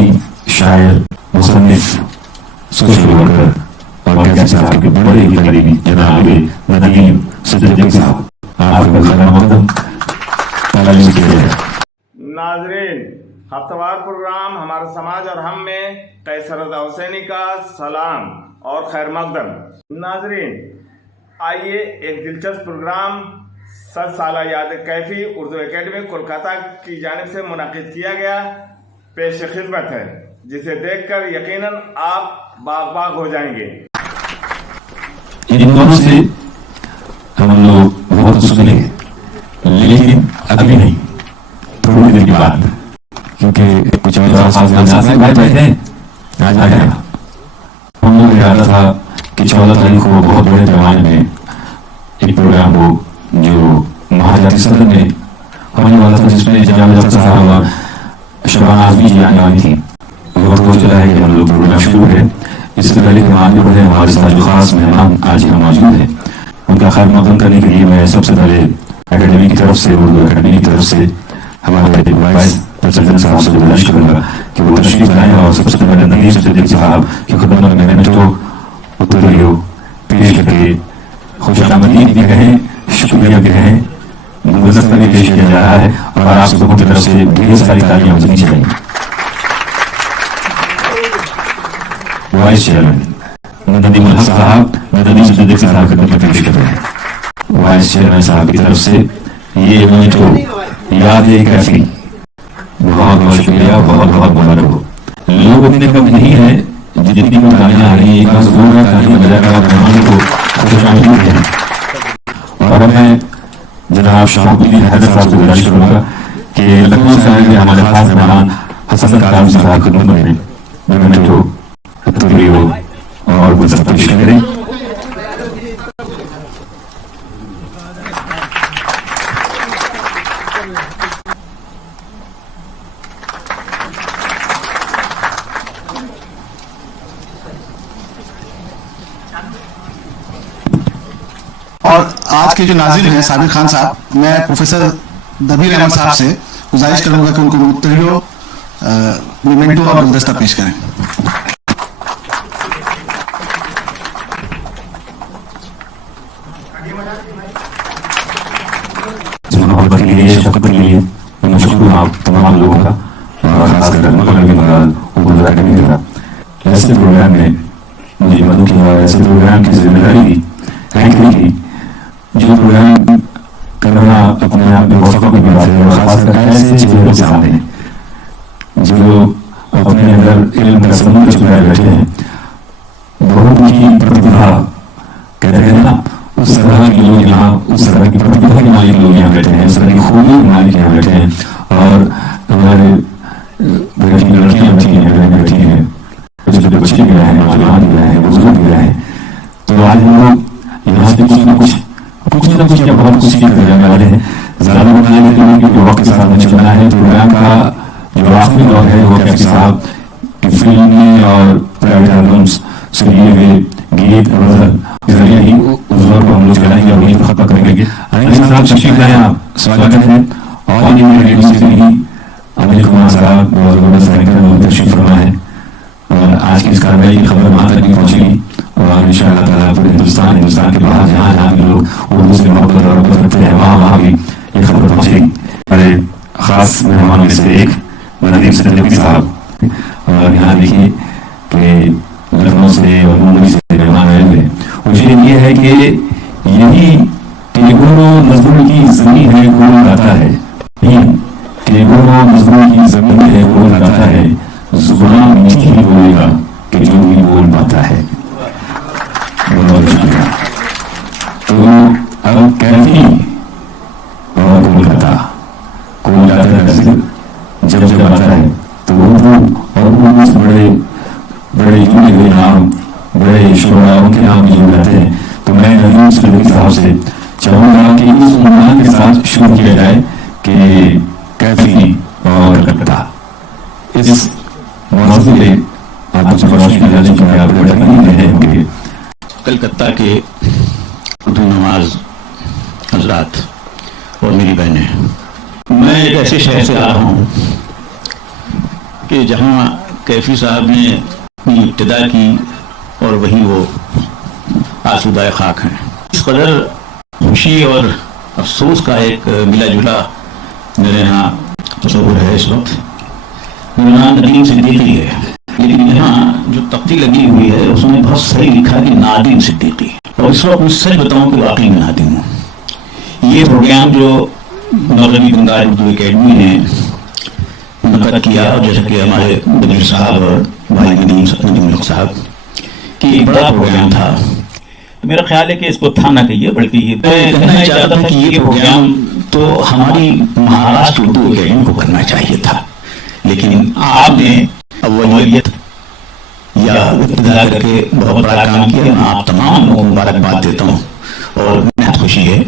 صحافی، شاعر، مصنف، سوشل ورکر اور کیسے صاحب کے بڑے ہی قریبی جناب ندیم صدیقی صاحب، آپ کا خیر مقدم تعلیم کیا جائے۔ ناظرین، ہفتہ وار پروگرام ہمارا سماج اور ہم میں قیصر رضا حسینی کا سلام اور خیر مقدم۔ ناظرین، آئیے ایک دلچسپ پروگرام 100 سالہ یاد کیفی اردو اکیڈمی کولکاتہ کی جانب سے منعقد کیا گیا پیش خدمت ہے، جسے دیکھ کر یقیناً آپ باغ باغ ہو جائیں گے۔ ان دونوں سے ہم لوگ بہت سنے، لیکن ابھی نہیں، تھوڑی دیر کے بعد، کیونکہ کچھ اور بیٹھے ہیں آج آ گیا۔ ہم لوگ ارادہ تھا کہ 14 تاریخ کو بہت بڑے پیمانے میں ایک پروگرام ہو جو مہاجاتی صدر میں ہونے والا تھا، جس میں جامع افسر صاحب اور شبانہ اعظمی جی آنے والی تھی۔ وقت ہو چلا ہے کہ ہم لوگ پروگرام شروع ہے۔ اس سے پہلے کہ ہم آگے بڑھیں، ہمارے ساتھ جو خاص مہمان آج یہاں موجود ہیں، ان کا خیر مقدم کرنے کے لیے میں سب سے پہلے اکیڈمی کی طرف سے، اردو اکیڈمی کی طرف سے ہمارے وائس پریزیڈنٹ صاحب سے گزارش کروں گا کہ وہ تشریف لائیں اور سب سے پہلے ندیم صدیقی صاحب کی خدمت میں میمنٹو اتریو پیش کر کے خوش آمدید بھی کہیں، شکریہ بھی کہیں، گلدستہ بھی پیش کیا جا رہا ہے، اور آپ سب کی طرف سے ڈھیر ساری تالیاں بجنی چاہیے۔ وائس چیئرمین ندیم الحق صاحب ندیم صدیقی صاحب کی خدمت میں پیش کر رہے ہیں۔ وائس چیئرمین صاحب کی طرف سے یہ میمنٹو یاد کیفی، بہت بہت شکریہ، بہت بہت مبارک ہو۔ لوگ اتنے کم نہیں ہیں جتنی کو تالیاں آ رہی ہیں، ایک بار ضرور ہے تالیاں بجا کر آپ مہمانوں کو خوش آمدید کہیں۔ اور میں جناب شاہد حیدر صاحب سے گزارش کروں گا کہ لکھنؤ سے آئے ہوئے ہمارے خاص مہمان حسن کاظمی صاحب کی خدمت میں میمنٹو اتریو اور گلدستہ پیش کریں۔ اور آج کے جو ناظر ہیں صابر خان صاحب، میں پروفیسر دبیر احمد صاحب سے گزارش کروں گا کہ ان کو اتریو، میمنٹو اور گلدستہ پیش کریں۔ محبت کے لیے، شفقت کے لیے میں شکر ہوں آپ تمام لوگوں کا، اور خاص کر مغربی بنگال اردو اکیڈمی کا۔ ایسے پروگرام میں مجھے مدعو کیا، ایسے پروگرام کی ذمہ داری دی ہے کہ جو پروگرام کرنا اپنے آپ میں موقع کی بات ہے، اور خاص کر ایسے چہروں کے سامنے جو اپنے اندر علم کا سمندر چھپائے بیٹھے ہیں، بہت ہی پرتبھا کہتے ہیں نا، اس طرح کے لوگ یہاں، اس طرح کی پرتبھا کے مالک لوگ یہاں بیٹھے ہیں، اس طرح کی خوبیوں کے مالک یہاں بیٹھے ہیں، اور ہمارے بیٹھی لڑکیاں بیٹھی ہیں، بہنیں بیٹھی ہیں، چھوٹے چھوٹے بچے بھی رہے ہیں، نوجوان بھی رہے ہیں، بزرگ بھی رہے ہیں۔ تو آج ہم لوگ یہاں سے کچھ نہ کچھ یا بہت کچھ سیکھ کر جانے والے ہیں۔ زیادہ بتانے کے لیے کیونکہ وقت کے ساتھ میں چلنا ہے، پروگرام کا جو آخری دور ہے وہ کیفی صاحب کی فلمیں اور پرائیویٹ البمس سے لیے ہوئے گیت غزل کے ذریعے ہی اس دور کو ہم لوگ چلائیں گے اور وہیں ختم کریں گے۔ صاحب تشریف لائیں، آپ سواگت ہے۔ اور یہ ریڈیو سے ہی انل کمار صاحب بہت زبردست اینکر تشریف فرما ہے، اور آج کی اس کارروائی کی خبر وہاں تک بھی پہنچے گی، اور ان شاء اللہ تعالیٰ پورے ہندوستان کے باہر جہاں جہاں بھی لوگ اردو سے محبت اور رغبت رکھتے ہیں، وہاں بھی یہ خبر پہنچے گی۔ بڑے خاص مہمانوں میں سے ایک ندیم صدیقی صاحب، اور یہاں دیکھیے کہ لکھنؤ سے اور ممبئی سے مہمان آئے ہوئے۔ مجھے یہ ہے کہ یہی ٹیگور نظموں کی زمین ہے، کون گاتا ہے، ٹیگور نظموں کی زمین ہے، کون گاتا ہے، زبان میٹھی ہی بولے گا کہ جو بھی بول پاتا ہے۔ بہت شکریہ۔ تو اب کیفی اور کولکاتہ کا ذکر جب آتا ہے تو اردو اور اردو سے بڑے جڑے ہوئے نام، بڑے شعراء ان کے نام جڑ جاتے ہیں۔ تو میں ندیم صدیقی صاحب سے چاہوں گا کہ اس عنوان کے ساتھ شروع کیا جائے کہ کیفی اور کلکتہ۔ اس موضوع پہ آپ کچھ روشنی ڈالیں کہ آپ بڑے نہیں رہے ہوں گے۔ کلکتہ کے اردو نواز حضرات اور میری بہنیں، میں ایک ایسے شہر سے آ رہا ہوں کہ جہاں कैफी साहब ने अपनी इब्तिदा की और वही वो आसूदा खाक हैं। इस कदर खुशी और अफसोस का एक मिला जुला मेरे यहाँ तस्वुर है इस वक्त। मेरा नाम नदीम सिद्दीकी है, लेकिन यहाँ जो तख्ती लगी हुई है उसमें बहुत सही लिखा कि नादिम सिद्दीकी, और इस वक्त मैं सच बताऊँ कि वाकई में नादिम हूँ। ये प्रोग्राम जो मगरबी बंगाल उर्दू अकेडमी ने मुनक़द किया, और जैसे कि हमारे दबीर साहब और भाई नदीम साहब की एक बड़ा प्रोग्राम था, मेरा ख्याल है कि इसको था ना कहिए, बल्कि ये कहना चाहता था कि ये प्रोग्राम तो हमारी महाराष्ट्र उर्दू अकेडमी को करना चाहिए था, लेकिन आपने अव्वलियत या इब्तिदा करके बहुत बड़ा काम किया। मैं आप तमाम लोगों को मुबारकबाद देता हूँ, और बहुत खुशी है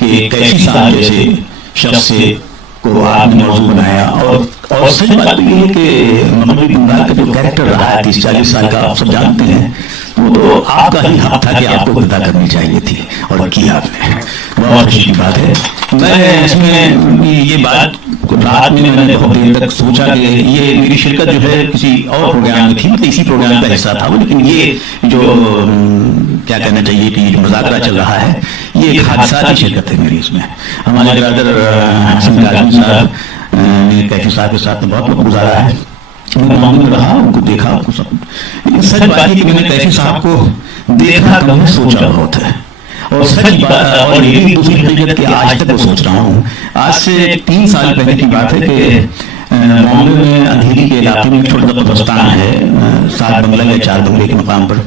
कि कैफी साहब जैसे शख्स से को आपने मौजूद बनाया। और सच बात ये है कि मगरबी बंगाल का जो कैरेक्टर रहा है 30-40 साल का, आप सब जानते हैं, वो तो आपका ही हक था कि आपको इब्तिदा करनी चाहिए थी, और की आपने। बहुत खुशी की बात है। मैं इसमें ये बात रात में मैंने बहुत देर तक सोचा कि ये मेरी शिरकत जो है किसी और प्रोग्राम में थी, मतलब इसी प्रोग्राम का हिस्सा था वो, लेकिन ये जो क्या कहना चाहिए कि जो मुज़ाकरा चल रहा है ये एक हादसा की शिरकत है मेरी इसमें। हमारे ब्रदर हसन काज़मी साहब ने कैफी साहब के साथ बहुत वक्त गुजारा है, मैं मामले में रहा, उनको देखा, उनको सब। लेकिन सच बात है कि मैंने कैफी साहब को देखा कभी सोचा बहुत है, और सच बात, और ये भी दूसरी हकीकत कि आज तक वो सोच रहा हूँ। आज से 3 साल पहले की बात है कि बॉम्बे में अंधेरी के इलाके में एक छोटा कब्रिस्तान है, 7 बंगला या 4 बंगले के मकाम पर।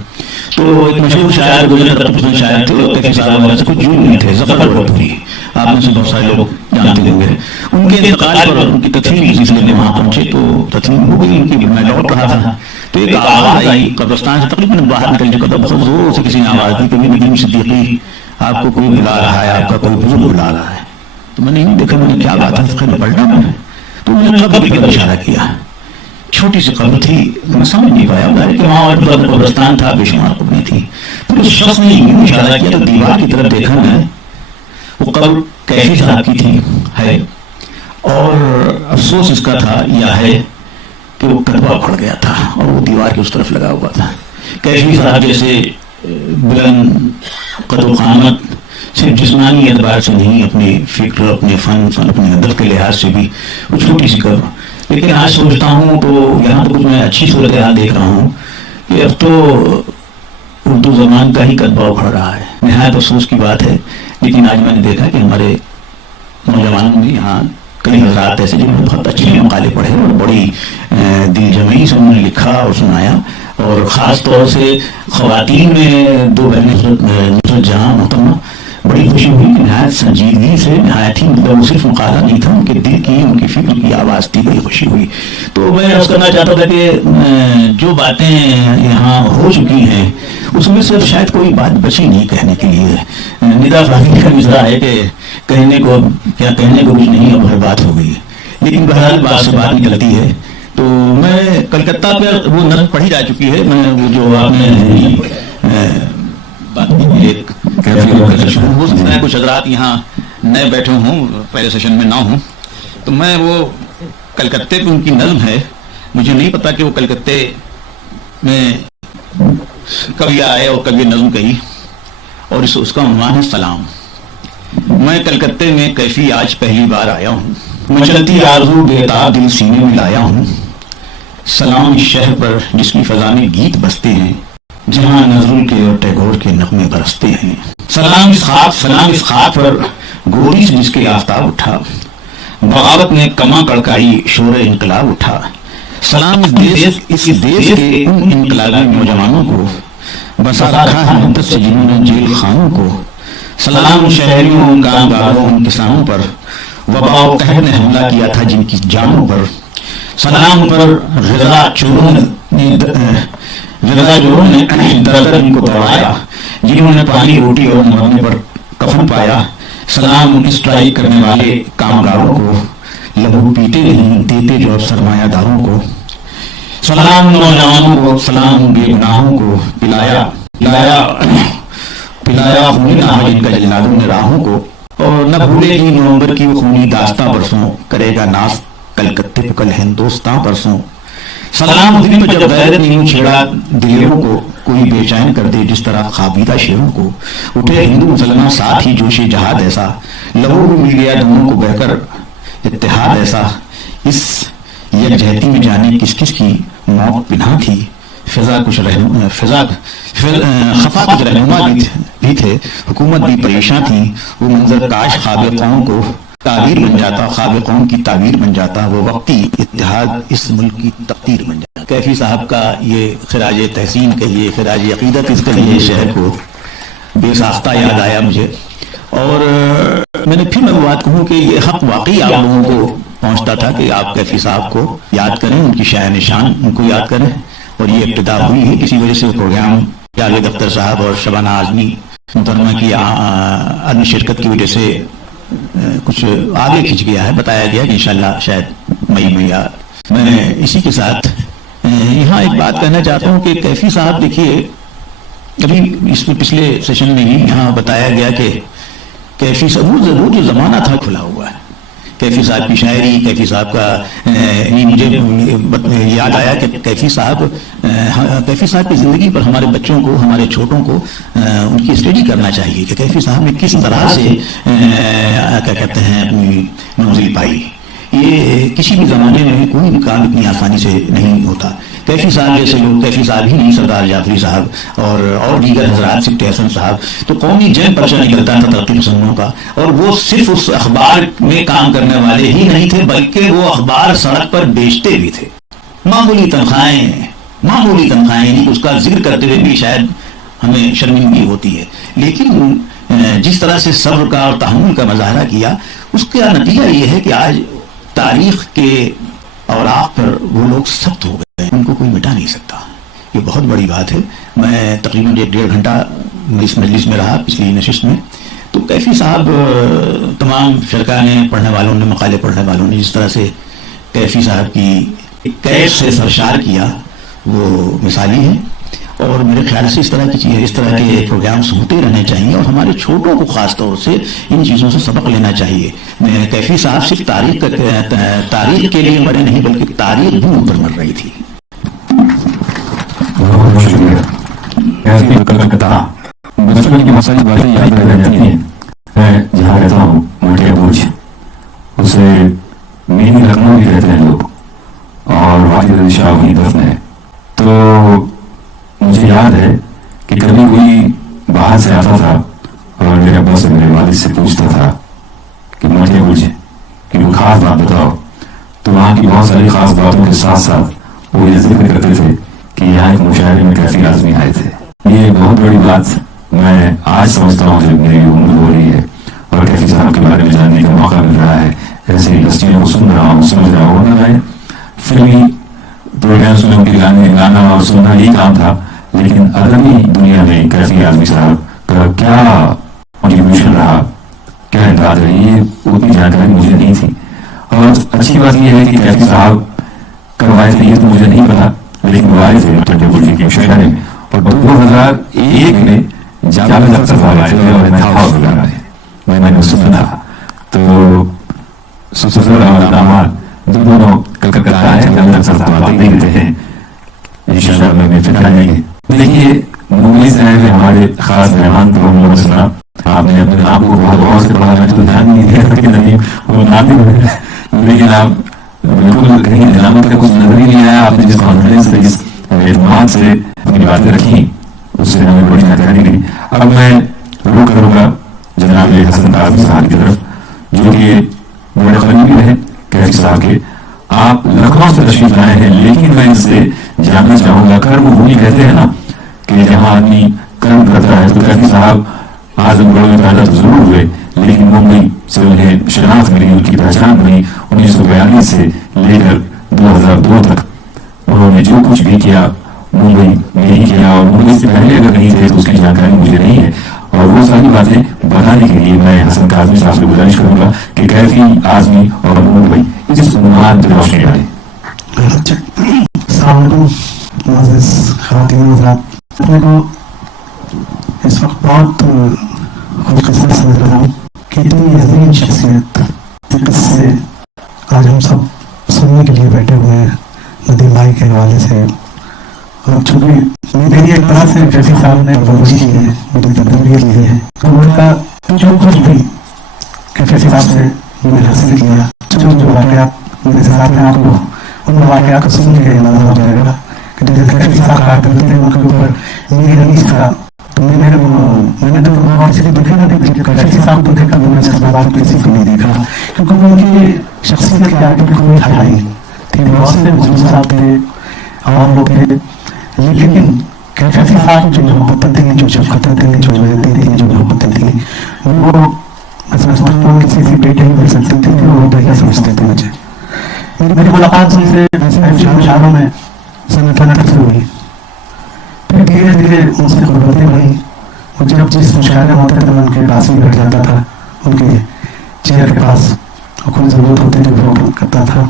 तो एक मशहूर शायर गुजर पसंद शायर थे, कैफी साहब वगैरह से कुछ जून नहीं थे, ज़फ़र भोजपुरी, आप में से बहुत सारे लोग जानते होंगे। उनके इंतकाल पर उनकी तदफीन इस सिलसिले में वहाँ पहुंचे, तो तदफीन हो गई उनकी। मैं लौट रहा था तो एक आवाज़ आई कब्रिस्तान से, तकरीबन बाहर निकलने का, बहुत जोर से किसी ने आवाज़ दी कि नदीम सिद्दीकी आपको कोई बुला रहा है, आपका कोई बुजुर्ग बुला रहा है। तो मैंने नहीं देखा, मैंने क्या बात है, पलटा मैंने, तो मैंने कब्र की तरफ इशारा किया। छोटी सी कब्र थी, मैं समझ नहीं पाया कि वहाँ कब्रिस्तान था, बेशुमार कब्रें थी। फिर उस शख्स ने यूं इशारा किया तो दीवार की तरफ देखा मैं, वो कब्र कैफी साहब की थी है, और अफसोस इसका था या है कि वो कदवा पड़ गया था और वो दीवार की उस तरफ लगा हुआ था। कैफी साहब जैसे बुलंद कदो क़ामत सिर्फ जिस्मानी एतबार से नहीं, अपनी फिक्र, अपने फन, अपने अदब के लिहाज से भी वो छोटी सी कब्र। लेकिन आज सोचता हूँ तो यहाँ तो कुछ मैं अच्छी सूरत हाल देख रहा हूँ कि अब तो उर्दू ज़बान का ही कदबा उखड़ रहा है। नहायत अफसोस की बात है, लेकिन आज मैंने देखा कि हमारे नौजवानों में यहाँ कई हज़रात ऐसे जिन्होंने बहुत अच्छे मकाले पढ़े और बड़ी दिलजमई से उन्होंने लिखा और सुनाया, और ख़ास तौर से ख़वातीन में 2 बहनें नुसरत जहाँ मोहतरमा, बड़ी खुशी हुई कि नहायत संजीदगी से, नहायत ही मतलब वो सिर्फ मुकाला नहीं था, उनके दिल की, उनकी फिक्र की आवाज़ थी, बड़ी खुशी हुई। तो मैं अर्ज़ करना चाहता था कि जो बातें यहाँ हो चुकी हैं उसमें से शायद कोई बात बची नहीं कहने के लिए। निदा फ़ाज़ी का मिसरा है कि कहने को क्या, कहने को कुछ नहीं, अब हर बात हो गई। लेकिन बहरहाल बात से बात निकलती है। तो मैं कलकत्ता पर वो नज़र पढ़ी जा चुकी है, मैं वो जो आपने बात की एक हो सकता है कुछ हज़रात यहाँ नए बैठे हों, पहले सेशन में ना हों, तो मैं वो कलकत्ते पे उनकी नज़्म है, मुझे नहीं पता कि वो कलकत्ते में कभी आए और कभी नज़्म कही, और उसका उन्वान है सलाम। मैं कलकत्ते में कैफी आज पहली बार आया हूँ, मचलती आरज़ू बेताब दिल सीने में लाया हूँ। सलाम इस शहर पर जिसकी फ़ज़ा में गीत बजते हैं, जहाँ नज़रुल के और टैगोर के नग़मे बरसते हैं। सलाम इस ख़ाक पर गोरी से जिसके आफ़ताब उठा, बगावत ने कमा कड़काई शोर इनकलाब उठा। सलाम इस देश के उन इनकलाबी नौजवानों को, बसा रखा है मुद्दत से जिन्होंने जेल खानों को। सलाम शहरियों, कामगारों, उन किसानों पर, वबा कहर ने हमला किया था जिनकी जानों पर। सलाम पर ग़िज़ा चोरों ने दर इनको दौड़ाया, जिन्होंने पानी, रोटी और मरने पर कफन पाया। सलाम स्ट्राइक करने वाले कामगारों को, लहू पीते नहीं देते जो अब सरमायादारों को। सलाम नौजवानों को, सलाम बेगुनाहों को, पिलाया खूनी नाम जिनका जल्लादों ने राहों को। और न भूलेगी नवंबर की वो खूनी दास्तां बरसों, करेगा नास कलकत्ते पे कल हिंदुस्तां परसों। सलाम उस दिन पर जब गैरत ने यूं छेड़ा दिलों को, कोई बेचैन कर दे जिस तरह खाबीदा शेरों को। उठे हिंदू मुसलमान साथ ही जोशे जहाद ऐसा, लहू में मिल गया दोनों को बहकर इत्तेहाद ऐसा। इस यकजहती में जाने किस किस की मौत पिन्हा थी, खफा कुछ रहनुमा भी थे, हुकूमत भी परेशान थी। वो मंजर काश ख्वाब कौम को ताबीर बन जाता, ख्वाब कौम की ताबीर बन जाता, वो वक्ती इत्तेहाद इस मुल्क की तकदीर बन जाता। कैफी साहब का ये खिराज तहसीन कहिए, खिराज अकीदत इसके लिए शहर को बेसाख्ता याद आया मुझे। और मैंने फिर मैं बात कहूँ कि ये हक वाकई आप लोगों को पहुँचता था कि आप कैफी साहब को याद करें, उनकी शाय निशान उनको याद करें। और ये इब्तिदा हुई है, किसी वजह से प्रोग्राम जावेद अख्तर साहब और शबाना आजमी मुहतरमा की अन्य शिरकत की वजह से कुछ आगे खिंच गया है। बताया गया कि इंशाल्लाह शायद मई में या मैं इसी के साथ यहाँ एक बात कहना चाहता हूँ कि कैफी साहब देखिए, अभी इसमें पिछले सेशन में ही यहाँ बताया गया कि कैफी साहब वो जो ज़माना था खुला हुआ है। कैफी साहब की शायरी, कैफी साहब का मुझे याद आया कि कैफी साहब की ज़िंदगी पर हमारे बच्चों को, हमारे छोटों को उनकी स्टडी करना चाहिए कि कैफी साहब ने किस तरह से क्या कहते हैं अपनी मंजिल पाई। ये किसी भी ज़माने में कोई भी काम इतनी आसानी से नहीं होता। कैफी साहब जैसे लोग, कैफी साहब ही नहीं, सरदार जाफरी साहब और दीगर हजरात, सिफ्ती हसन साहब, तो कौमी जन पर्चा निकलता था तरक्की पसंदों का। और वो सिर्फ उस अखबार में काम करने वाले ही नहीं थे, बल्कि वो अखबार सड़क पर बेचते भी थे। मामूली तनख्वाहें, उसका जिक्र करते हुए भी शायद हमें शर्मिंदगी होती है। लेकिन जिस तरह से सब्र का और तहम्मुल का मुजाहरा किया, उसका नतीजा ये है कि आज तारीख के औराक पर वो लोग सख्त हो गए, उनको कोई मिटा नहीं सकता। ये बहुत बड़ी बात है। मैं तकरीबन 1.5 घंटा इस मजलिस में रहा पिछली नशिस्त में, तो कैफी साहब तमाम शरका ने, पढ़ने वालों ने, मकाले पढ़ने वालों ने जिस तरह से कैफी साहब की कैफ से सरशार किया वो मिसाली है। और मेरे ख्याल से इस तरह की चीज़ें, इस तरह के प्रोग्राम्स होते रहने चाहिए और हमारे छोटों को खास तौर से इन चीज़ों से सबक लेना चाहिए। कैफी साहब सिर्फ तारीख के लिए मरे नहीं, बल्कि तारीख भी ऊपर मर रही थी। बहुत शुक्रिया। कैफी कलकत्ता बचपन की बहुत सारी बातें याद रह जाती हैं। मैं जहाँ रहता हूँ मटिया बुर्ज, उसे मिनी लखनऊ भी कहते हैं लोग, और वाजिद अली शाह वहीं दफन है। तो मुझे याद है कि कभी कोई बाहर से आता था और मेरे अब्बा से, मेरे वालिद से पूछता था कि मटिया बुर्ज की कोई खास बात बताओ। तो वहाँ की बहुत सारी खास बातों के साथ साथ वो ये जिक्र करते थे कि यहाँ एक मुशायरे में कैफी आजमी आए थे। ये बहुत बड़ी बात मैं आज समझता हूँ जब मेरी उम्र हो रही है और कैफी साहब के बारे में जानने का मौका मिल रहा है। ऐसी हस्तियों को सुन रहा हूँ, समझ रहा हूँ। मैं फिल्मी प्रोग्राम्स में उनके गाना और सुनना यही काम था, लेकिन अदबी दुनिया में कैफी आजमी साहब का क्या कॉन्ट्रीब्यूशन रहा, क्या इमदाद रही, ये उतनी जानकारी मुझे नहीं थी। और अच्छी बात यह है कि कैफी साहब कब आए थे ये तो मुझे नहीं पता, लेकिन वो आए थे मटिया बुर्ज के मुशायरे में। और 2001 में जावेद अख्तर साहब आए थे और मैं था उस प्रोग्राम में, मैंने सुना था। तो ससुर और दामाद दोनों कलकत्ता आए थे, जावेद अख्तर साहब आते ही रहते हैं। इंशाअल्लाह मैं फिर आएंगे। देखिए, मुंबई से आए हुए हमारे खास मेहमान को हम लोग सुना, आपने अपने नाम को बहुत गौर से पढ़ा, मैं तो ध्यान नहीं दिया कि नहीं वो नाती हुए, लेकिन आप बिल्कुल कहीं इनामत का कुछ नजर ही नहीं आया। आपने जिस कॉन्फिडेंस से, जिस एतमाद से अपनी बातें रखी, उससे हमें बड़ी जानकारी मिली। अब मैं रुख करूंगा जनाब हसन काज़मी साहब की तरफ, जो कि बड़े करीबी रहे कैफी साहब के। आप लखनऊ से तशरीफ लाए हैं, लेकिन मैं इनसे जानना चाहूंगा, कर्म भूमि कहते हैं ना कि जहाँ आदमी कर्म करता है, तो कैफी साहब आजमगढ़ में पैदा तो जरूर हुए, लेकिन मुंबई से उन्हें शनाख्त मिली, उनकी पहचान बनी 1942 से लेकर 2002 तक। उन्होंने जो कुछ भी किया मुंबई में ही किया, और मुंबई से पहले अगर नहीं थे तो उसकी जानकारी मुझे नहीं है। और वो सारी बातें बताने के लिए मैं हसन काज़मी साहब से गुजारिश करूंगा कि कैफी आजमी और मुंबई इस उन्वान पर रोशनी डालें। अपने को इस वक्त बहुत खुशकिस्मत समझ रहा हूँ कि इतनी अजीम शख्सियत से आज हम सब सुनने के लिए बैठे हुए हैं। नदीम भाई के हवाले थे। और चूंकि मेरी एक तरह से कैफी साहब ने अप्रोच की है, मेरी तरबियत ली है, तो उनका जो कुछ भी कैफी साहब से मैंने हासिल किया, जो वाक़यात मेरे साथ हैं, आपको उन वाक़यात को सुन के अंदाजा हो जाएगा कि जैसे कैफी साहब कहा करते थे उनके ऊपर मेरी रईस था, तो मैंने तो और किसी को देखा नहीं, कैफी साहब को देखा, मैंने इसके बाद किसी को नहीं देखा, क्योंकि उनकी शख्सियत के आगे कोई था नहीं थी। बहुत से बुजुर्ग साहब थे और लोग थे, लेकिन कैफी साहब जो मोहब्बत थी, जो शफकतें थी, जो वजह थी, जो मोहब्बतें थी, वो मैं समझता हूँ किसी से बेटे ही मिल सकते थे कि वो भैया समझते थे मुझे। मेरी मुलाकात उनसे इशारों में सन से हुई, फिर धीरे धीरे उनसे गुर्बतें बढ़ी। मुझे जब जिस मुशायरे होते थे मैं उनके पास ही बैठ जाता था, उनके चेयर के पास, और कोई ज़रूरत होती थी वो करता था।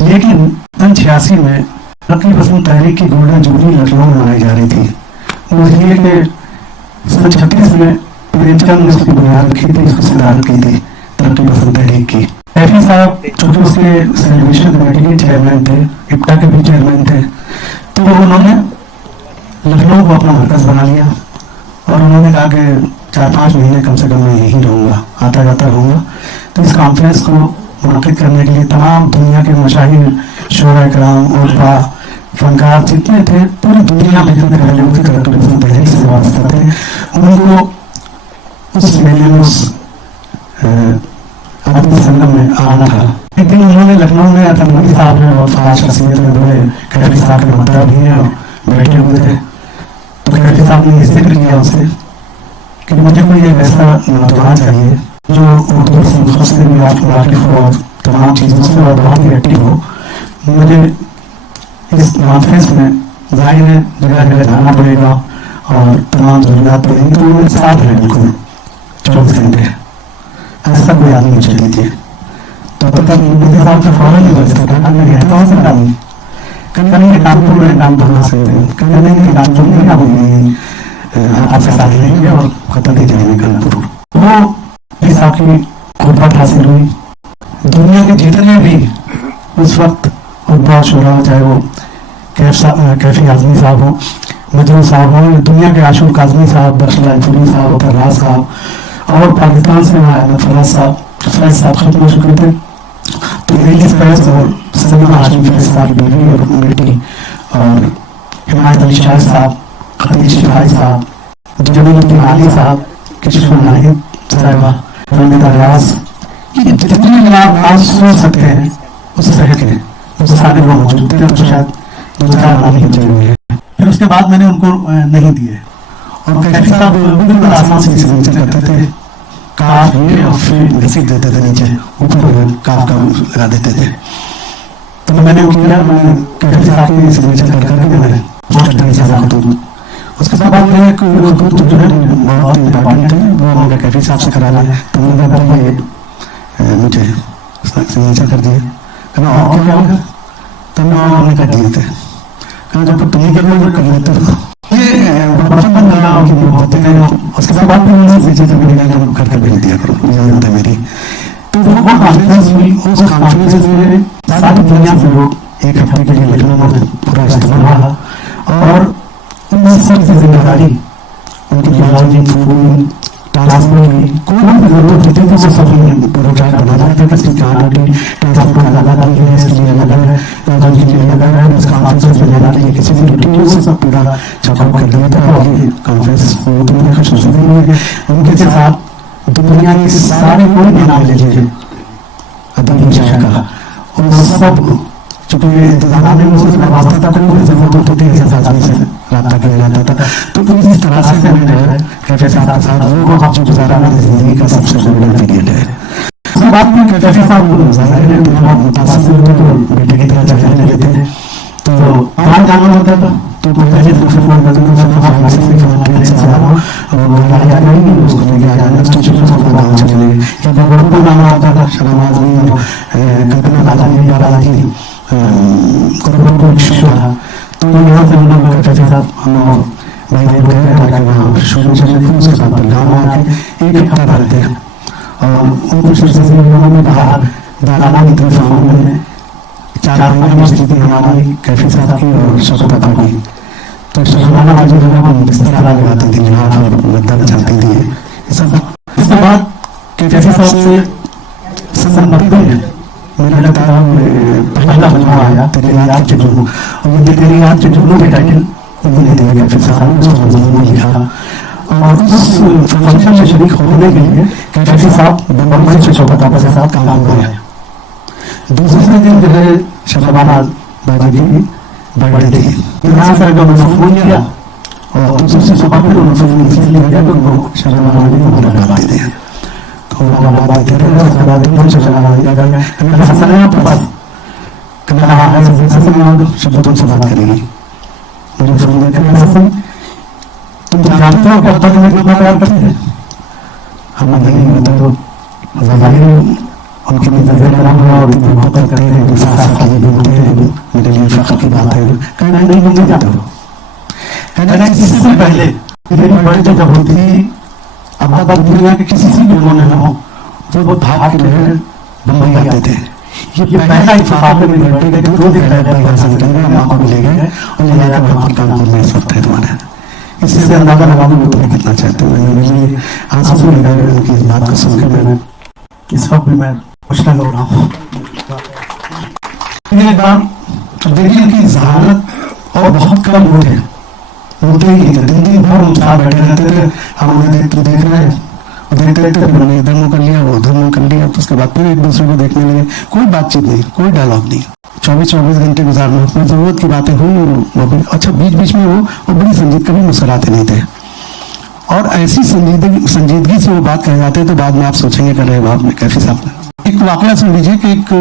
लेकिन सन 86 में तरक्की पसंद तहरीक की गोल्डन जुबली लखनऊ में मनाई जा रही थी। वो इसलिए कि सन 36 में प्रेमचंद ने उसकी बुनियाद रखी थी, उसकी सदारत की थी तरक्की पसंद तहरीक की। कैफी साहब चूंकि उसके सेलिब्रेशन कमेटी के चेयरमैन थे, इप्टा के भी चेयरमैन थे, तो उन्होंने लखनऊ को अपना मरकज बना लिया और उन्होंने कहा कि 4-5 महीने कम से कम मैं यहीं रहूँगा, आता जाता रहूँगा। तो इस कॉन्फ्रेंस को मुनक़िद करने के लिए तमाम दुनिया के मशाहिर, शोरा कराम, उलमा, फनकार जितने थे, पूरी दुनिया में जितने पहले की तरक्की पसंद तहरीक से वास्ता थे, उनको उस मेले में, उस आदमी संगम में आना था। एक दिन उन्होंने लखनऊ में अतनवी साहब ने और फाज शख्सियत में बड़े कैफी साहब के मतलब भी हैं और बैठे हुए थे, तो कैफी साहब ने जिक्र किया उनसे कि मुझे कोई एक ऐसा नौजवान चाहिए जो उर्दू से मुखसर भी वाकिफ हो और तमाम चीज़ों से और बहुत ही एक्टिव हो। मुझे इस कॉन्फ्रेंस में ज़ाहिर है जगह जगह जाना पड़ेगा और तमाम ज़रूरियात पड़ेंगी, तो वो साथ रहे बिल्कुल 24 घंटे, ऐसा कोई आदमी मुझे दीजिए। तो पता मुझे साहब से फौरन नहीं बचता था, मैं कहता हूँ सर आदमी कहीं के काम को मैं काम बना सकते हैं, कहीं के काम को नहीं आप आपसे साथ लेंगे और खत्म ही जाएंगे कानपुर। वो इस आपकी खुरपत हासिल हुई। दुनिया के जितने भी उस वक्त और बहुत शोरा, चाहे वो कैफी आज़मी साहब हो, मजरू साहब हो, दुनिया के आशूर काज़मी साहब, बख्श लालपुरी साहब, फराज साहब, और पाकिस्तान से वहाँ फराज साहब खत्म हो चुके थे, तो एलिस फैज़ और सलीमा हाशमी फैज़ साहब बीवी और बेटी, और हिमायत अली शाह साहब, खदीज शिफाई साहब, जमीलुद्दीन आली साहब, किशोर नाहिद साहिबा, रमीदा रियाज, ये जितने नाम आप सोच सकते हैं उस तरह के वो सारे लोग मौजूद थे, तो शायद 2-4 नाम ही बचे हुए हैं। फिर उसके बाद मैंने उनको नहीं दिए, और कैफी साहब बिल्कुल आसान से सिग्नेचर करते थे, काफ ये और फिर घसीट देते थे नीचे, ऊपर काफ का लगा देते थे। तो मैंने वो किया, मैंने कैफी साहब की सिग्नेचर करके मैंने पोस्ट दी साहब। उसके बाद मैं जो है बहुत इम्पोर्टेंट है वो मैं कैफी साहब से करा लिया, तो मैंने बताया मुझे सिग्नेचर कर दिए, और क्या होगा, तो मैं कर दिए थे, जब तुम्हें कर लेते उसके बाद करके भेज दिया करो, जरूरत है मेरी। तो वो कॉन्फ्रेंस हुई, उस कॉन्फ्रेंस में सारी दुनिया से लोग एक हफ्ते के लिए लखनऊ में पूरा इस्तेमाल रहा, और उन सब की जिम्मेदारी उनकी लॉजिंग, फूडिंग, ट्रांसपोर्ट की कोई भी जरूरत होती थी वो सब प्रोग्राम बनाना था, किसी ट्रांसपोर्ट लगाना है, इसके लिए लगा है, के लिए लगा है, उस कॉन्फ्रेंस में लेना है, किसी भी रोटी वो सब पूरा छापा कर दिया था। और ये कॉन्फ्रेंस दुनिया का शुरू है, उनके साथ दुनिया की सारी कोई भी नाम ले लीजिए अदब शाह का, और सब चूंकि इंतजाम में उसमें वास्ता था, कोई जरूरत होती थी किसी आदमी से रब्ता किया जाता था। तो इस तरह से मैंने कैफे साहब वो वक्त जो गुजारा मेरी जिंदगी का सबसे गोल्डन पीरियड है। उसके बाद में कैफे साहब ज़ाहिर है बहुत मुतासिर होते थे, बेटे की तरह चलने लगे थे, तो बाहर जाना होता था तो पहले दूसरे फोन करते थे, उसको लेके आ जाना, चले गए, या भगवान नाम आता था, शहनाज कल्पना दादा की तो यहाँ से हम लोग कैफे साहब हम भाई ताकि वहाँ शुरू से उसके साथ गाँव आके एक हफ्ता रहते हैं, और उनको में बाहर दाना की तरफ में 4 कारखाने स्थिति हमारी कैफी साहब की और शौकत अता की। तो शर्माना बाजू जो है हम बिस्तर लगाते थे, गिलास और गद्दा चलती थी ये सब। इसके बाद कैफी साहब से सन 90 में मेरा किताब पहला मजमूआ आया तेरी याद के जुनून, और ये तेरी याद के जुनून के टाइटल उन्होंने दिया कैफी साहब ने, उसको जुनून लिखा। और उस फंक्शन में शरीक होने के लिए कैफी साहब बम्बई से शौकत अता के साथ काम हुआ है। दूसरे दिन जो है शबाना बाजी की बर्थडे थी, यहाँ से अगर उन्होंने फोन किया और दूसरी सुबह फिर उन्होंने फोन इसलिए किया कि उनको शबाना बाजी को मुलाकात दे दिया। तो मुलाकात देते रहे, उसके बाद उन्होंने शबाना बाजी का गया मैंने हसन है आपके पास, कहना हाँ है हसन है, शब्द तुमसे बात करेगी। मुझे फोन देते हैं हसन तुम जानते हो कि अब तक मैं कितना प्यार करते हैं? हम नहीं होता तो उनकी नजर कराम हुआ और मोहब्बत करते हैं, विश्वास के लिए बोलते हैं, मेरे लिए फख्र की बात है। कहना नहीं तुम नहीं जानते हो, कहना इससे पहले मेरी बर्थडे जब होती थी अब तक दुनिया के किसी से भी उन्होंने ना हो वो भाग के जो है बम्बई आते थे। ये पहला इत्तेफाक है मेरी बर्थडे का, 2 दिन पहले हासिल कर गए, माँ को भी ले गए और ले जाकर वहाँ पर काम करने इस वक्त है तुम्हारे। इससे अंदाजा लगा लो तुम्हें कितना चाहते हो। ये मेरे आंसू निकल गए उनकी इस बात को सुनकर, मैंने इस वक्त भी मैं इमोशनल हो रहा हूँ। देखिए इनकी जहानत और बहुत कम लोग हैं, होते ही दिन भर हम साथ बैठे रहते थे, हम उन्हें देख रहे हैं और देखते रहते फिर उन्होंने इधर मुँह कर लिया वो उधर मुँह कर लिया, तो उसके बाद फिर एक दूसरे को देखने लगे, कोई बातचीत नहीं, कोई डायलॉग नहीं, 24 घंटे गुजारना। अपनी जरूरत की बातें हुई वो भी अच्छा, बीच बीच में वो बड़ी संजीद कभी मुस्कुराते नहीं थे और ऐसी संजीदगी से वो बात कह जाते तो बाद में आप सोचेंगे कर रहे बाप ने कैफी साहब ने। एक वाकया सुन लीजिए कि एक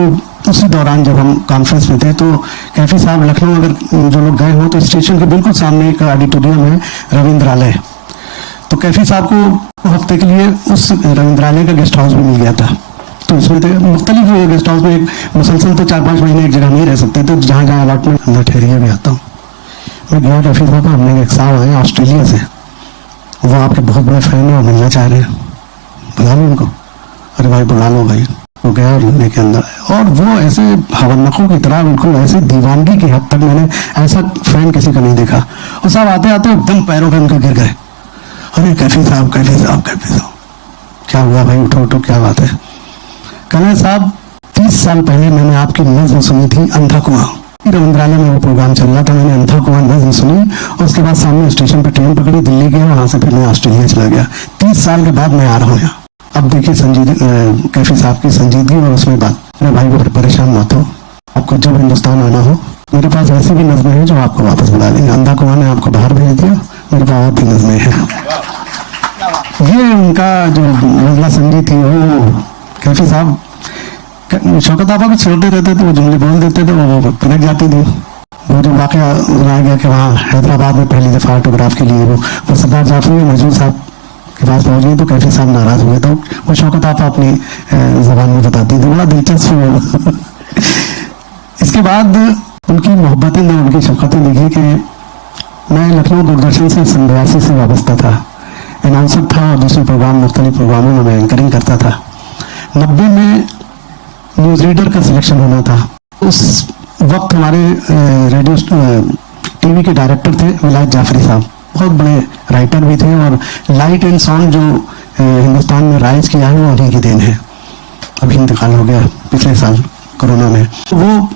उसी दौरान जब हम कॉन्फ्रेंस में थे तो कैफी साहब लखनऊ, अगर जो लोग गए हो तो स्टेशन के बिल्कुल सामने एक ऑडिटोरियम है रविंद्रालय, तो कैफी साहब को हफ्ते के लिए उस रविंद्रालय का गेस्ट हाउस भी मिल गया था। तो उसमें तो मुख्तलिफ गेस्ट हाउस में एक मुसलसल तो 4-5 महीने एक जगह नहीं रह सकते, तो जहाँ जहाँ अलॉटमेंट मैं ठहरिए भी आता हूँ। मैं गया कैफी साहब, हमने एक साहब आए ऑस्ट्रेलिया से, वो आपके बहुत बड़े फैन है और मिलना चाह रहे हैं, बुला लो उनको। अरे भाई बुला लो भाई। वो गया और लेके अंदर आया और वो ऐसे हवन्नकों की तरह बिल्कुल ऐसे दीवानगी की हद तक मैंने ऐसा फैन किसी का नहीं देखा। और साहब आते आते एकदम पैरों पे उनके गिर गए, अरे कैफी साहब कैफी साहब कैफी साहब, क्या हुआ भाई, उठो उठो क्या बात है। कहने साहब 30 साल पहले मैंने आपकी नज़्म सुनी थी अंधा कुआं, रविंद्रालय में वो प्रोग्राम चल रहा था, मैंने अंधा कुआं नज़्म सुनी और उसके बाद सामने स्टेशन पर ट्रेन पकड़ी, दिल्ली गया, वहाँ से फिर मैं ऑस्ट्रेलिया चला गया। 30 साल के बाद मैं आ रहा हूँ यहाँ। अब देखिए कैफी साहब की संजीदगी और उसमें बात, मेरे भाई को परेशान मत हो, आपको जब हिंदुस्तान आना हो मेरे पास ऐसी भी नज़में हैं जो आपको वापस बुला लेंगे। अंधा कुआं ने आपको बाहर भेज दिया, मेरे पास और भी नज़में हैं। ये उनका जो नज़ला संजी थी वो कैफी साहब शौकत आपा को छोड़ते रहते थे, वो जुमले बोल देते थे, वो पलट जाती थी। वो जो वाक़या सुनाया गया कि वहाँ हैदराबाद में पहली दफ़ा ऑटोग्राफ के लिए वो सरदार जाफरी मजूर साहब के पास पहुँच गए तो कैफी साहब नाराज़ हुए, तो वो शौकत आपा अपनी ज़बान में बताती थी, बड़ा दिलचस्प हुआ। इसके बाद उनकी मोहब्बतें ने उनकी शफ़क़तें देखी कि मैं लखनऊ दूरदर्शन से 82 से वाबस्ता था, अनाउंसर था और दूसरे प्रोग्राम मुख्तलिफ प्रोग्रामों में मैं एंकरिंग करता था। 90 में न्यूज़ रीडर का सिलेक्शन होना था। उस वक्त हमारे रेडियो टीवी के डायरेक्टर थे विलायत जाफरी साहब, बहुत बड़े राइटर भी थे और लाइट एंड साउंड जो हिंदुस्तान में राइज किया है वो उन्हीं की देन है। अभी इंतकाल हो गया पिछले साल कोरोना में। वो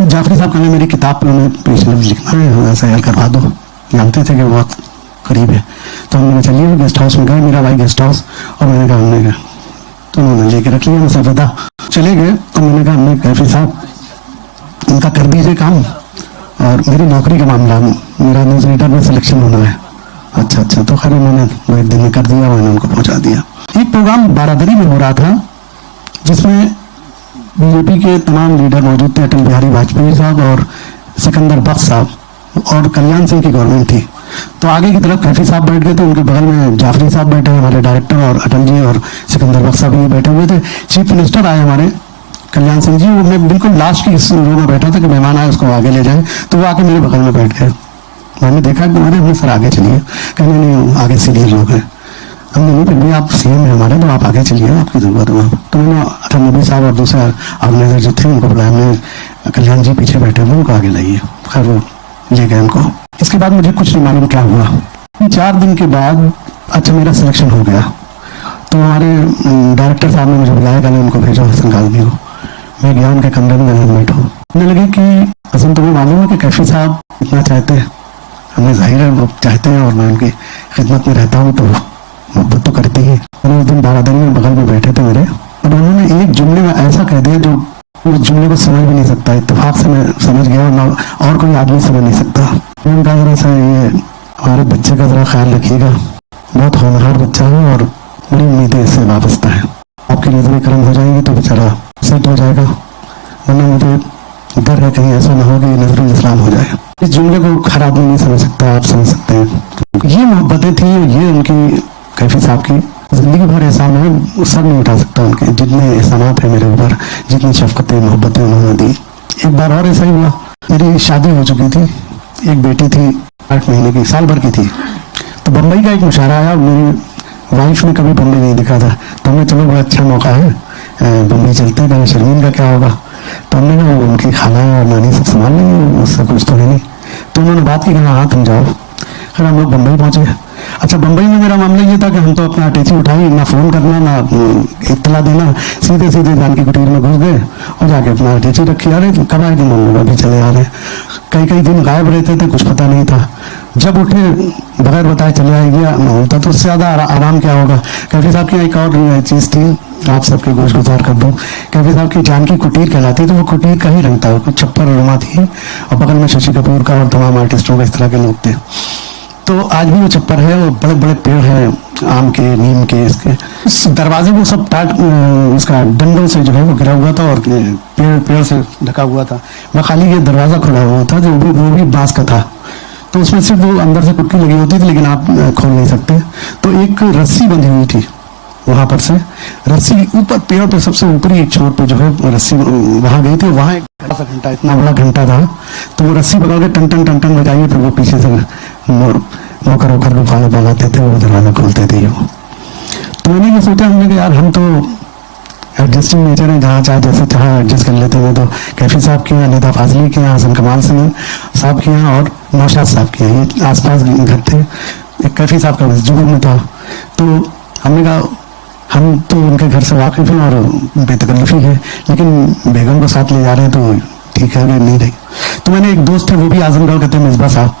जाफरी साहब कहने मेरी किताब पर उन्हें पेश लफ्ज़ लिखना है, सैर करवा दो, जानते थे कि बहुत करीब है। तो हमने चलिए गेस्ट हाउस में गए, मेरा भाई गेस्ट हाउस, और मैंने कहा हमने गए तो उन्होंने लेके रख लिया, मुझसे पता चले गए। तो मैंने कहा हमने कैफी साहब इनका कर दीजिए काम और मेरी नौकरी का मामला, मेरा न्यूज़ रीडर में सिलेक्शन होना है। अच्छा तो खैर उन्होंने वो एक दिन में कर दिया, मैंने उनको पहुंचा दिया। एक प्रोग्राम बारादरी में हो रहा था जिसमें बीजेपी के तमाम लीडर मौजूद थे, अटल बिहारी वाजपेयी साहब और सिकंदर बख्श साहब और कल्याण सिंह की गवर्नमेंट थी। तो आगे की तरफ कैफी साहब बैठ गए थे, उनके बगल में जाफरी साहब बैठे हमारे डायरेक्टर और अटल जी और सिकंदर बख्श साहब ये बैठे हुए थे। चीफ मिनिस्टर आए हमारे कल्याण सिंह जी, वो मैं बिल्कुल लास्ट की इस रो में बैठा था कि मेहमान आए उसको आगे ले जाएं, तो वो आके मेरे बगल में बैठ गए। मैंने देखा कि हमारे सर आगे चलिए, कहने नहीं आगे सीनियर लोग हैं। हमने नहीं, फिर भी आप सीएम हैं हमारे तो आप आगे चलिए, आपकी जरूरत है वहाँ। तो मैंने अटल नबी साहब और दूसरे ऑर्गेनाइजर जो थे उनको बुलाया, हमने कल्याण जी पीछे बैठे हुए, उनको आगे लाइए। खैर वो ले गए उनको। इसके बाद मुझे कुछ नहीं मालूम क्या हुआ। 4 दिन के बाद अच्छा मेरा सिलेक्शन हो गया, तो हमारे डायरेक्टर साहब ने मुझे बुलाया, कहने उनको भेजो हसन काज़मी को। मैं गया उनके कमरे में, बैठा कहने लगे कि हसन तुम्हें मालूम है कि कैफी साहब इतना चाहते हैं? हमें जाहिर है वो चाहते हैं और मैं उनकी खिदमत में रहता हूँ तो मोहब्बत तो करती ही। उस दिन बारादरी में बगल में बैठे थे मेरे, और उन्होंने एक जुमले में ऐसा कह दिया जो उस जुमले को समझ भी नहीं सकता। इत्तेफाक से मैं समझ गया और कोई आदमी समझ नहीं सकता। मैंने कहा जरा सा ये हमारे बच्चे का जरा ख्याल रखिएगा, बहुत होनहार बच्चा है और बड़ी उम्मीदें इससे वाबस्ता है। आपकी नजरें करम हो जाएंगी तो बेचारा सेट हो जाएगा, वरना मुझे डर है कहीं ऐसा ना हो कि नजरुल इस्लाम हो जाए। इस जुमले को हर आदमी नहीं समझ सकता, आप समझ सकते हैं। ये मोहब्बतें थी, ये उनकी कैफी साहब की जिंदगी भर एहसान है, वो सब नहीं उठा सकता उनके जितने एहसानात है मेरे ऊपर, जितनी शफकतें मोहब्बतें उन्होंने दी। एक बार और ऐसा ही हुआ, मेरी शादी हो चुकी थी, एक बेटी थी 8 महीने की, साल भर की थी। तो बम्बई का एक मुशायरा आया, मेरी वाइफ ने कभी बम्बई नहीं दिखा था, तो हमने चलो बड़ा अच्छा मौका है बम्बई चलते हैं, कहीं शर्मीन का क्या होगा। तो हमने कहा उनकी खाला और नानी सब संभाल लेंगे, उससे कुछ तो है नहीं। तो उन्होंने बात की, कहा हाँ तुम जाओ। फिर हम लोग बम्बई पहुंचे। अच्छा बम्बई में मेरा मामला ये था कि हम तो अपना अटैची उठाई, ना फोन करना ना इत्तला देना, सीधे सीधे जानकी कुटीर में घुस गए और जाके अपना अटैची रखी। अरे कब आए दिन, हम लोग अभी चले आ रहे हैं। कई दिन गायब रहते थे, कुछ पता नहीं था। जब उठे बगैर बताए चले आए गया होता तो उससे ज़्यादा आराम क्या होगा। कैफी साहब की एक और चीज़ थी, आप सबके गोश गुजार कर दूँ। कैफी साहब की जानकी कुटीर कहलाती, तो वो कुटीर का ही रंग था, कुछ छप्पर रुमा थी और बगल में शशि कपूर का और तमाम आर्टिस्टों का इस तरह के लोग थे। तो आज भी वो छप्पर है, वो बड़े बड़े पेड़ हैं आम के, नीम के, इसके इस दरवाजे को सब उसका डंडों से जो है वो गिरा हुआ था और पेड़ से ढका हुआ था। मैं खाली ये दरवाज़ा खुला हुआ था जो वो भी बांस का था, तो उसमें सिर्फ वो अंदर से कुट्टी लगी होती थी, लेकिन आप खोल नहीं सकते। तो एक रस्सी बंधी हुई थी वहाँ पर से, रस्सी ऊपर पेड़ पे सबसे ऊपरी एक छोर पे जो है रस्सी वहाँ गई थी। वहाँ एक बड़ा सा घंटा, इतना बड़ा घंटा था, तो वो रस्सी पकड़ के टन टन टन टन बजाइए, फिर वो पीछे से नौकर वोकर को खाना बनाते थे, वो दरवाजा खोलते थे। तो मैंने ये सोचा, हमने कहा यार हम तो एडजस्टिंग नेचर है, जहाँ चाहे जैसे चाहे एडजस्ट कर लेते हैं। तो कैफी साहब के यहाँ, निदा फाजली के यहाँ, हसन कमाल सिंह साहब के यहाँ और नौशाद साहब के यहाँ, ये आसपास घर थे। एक कैफी साहब का जुगुर में था। तो हमने कहा हम तो उनके घर से वाकिफ हैं और बेतकल्लुफी है, लेकिन बेगम को साथ ले जा रहे हैं तो ठीक है, अगर नहीं रही। तो मैंने एक दोस्त है, वो भी आजमगढ़ के थे, मिसबा साहब।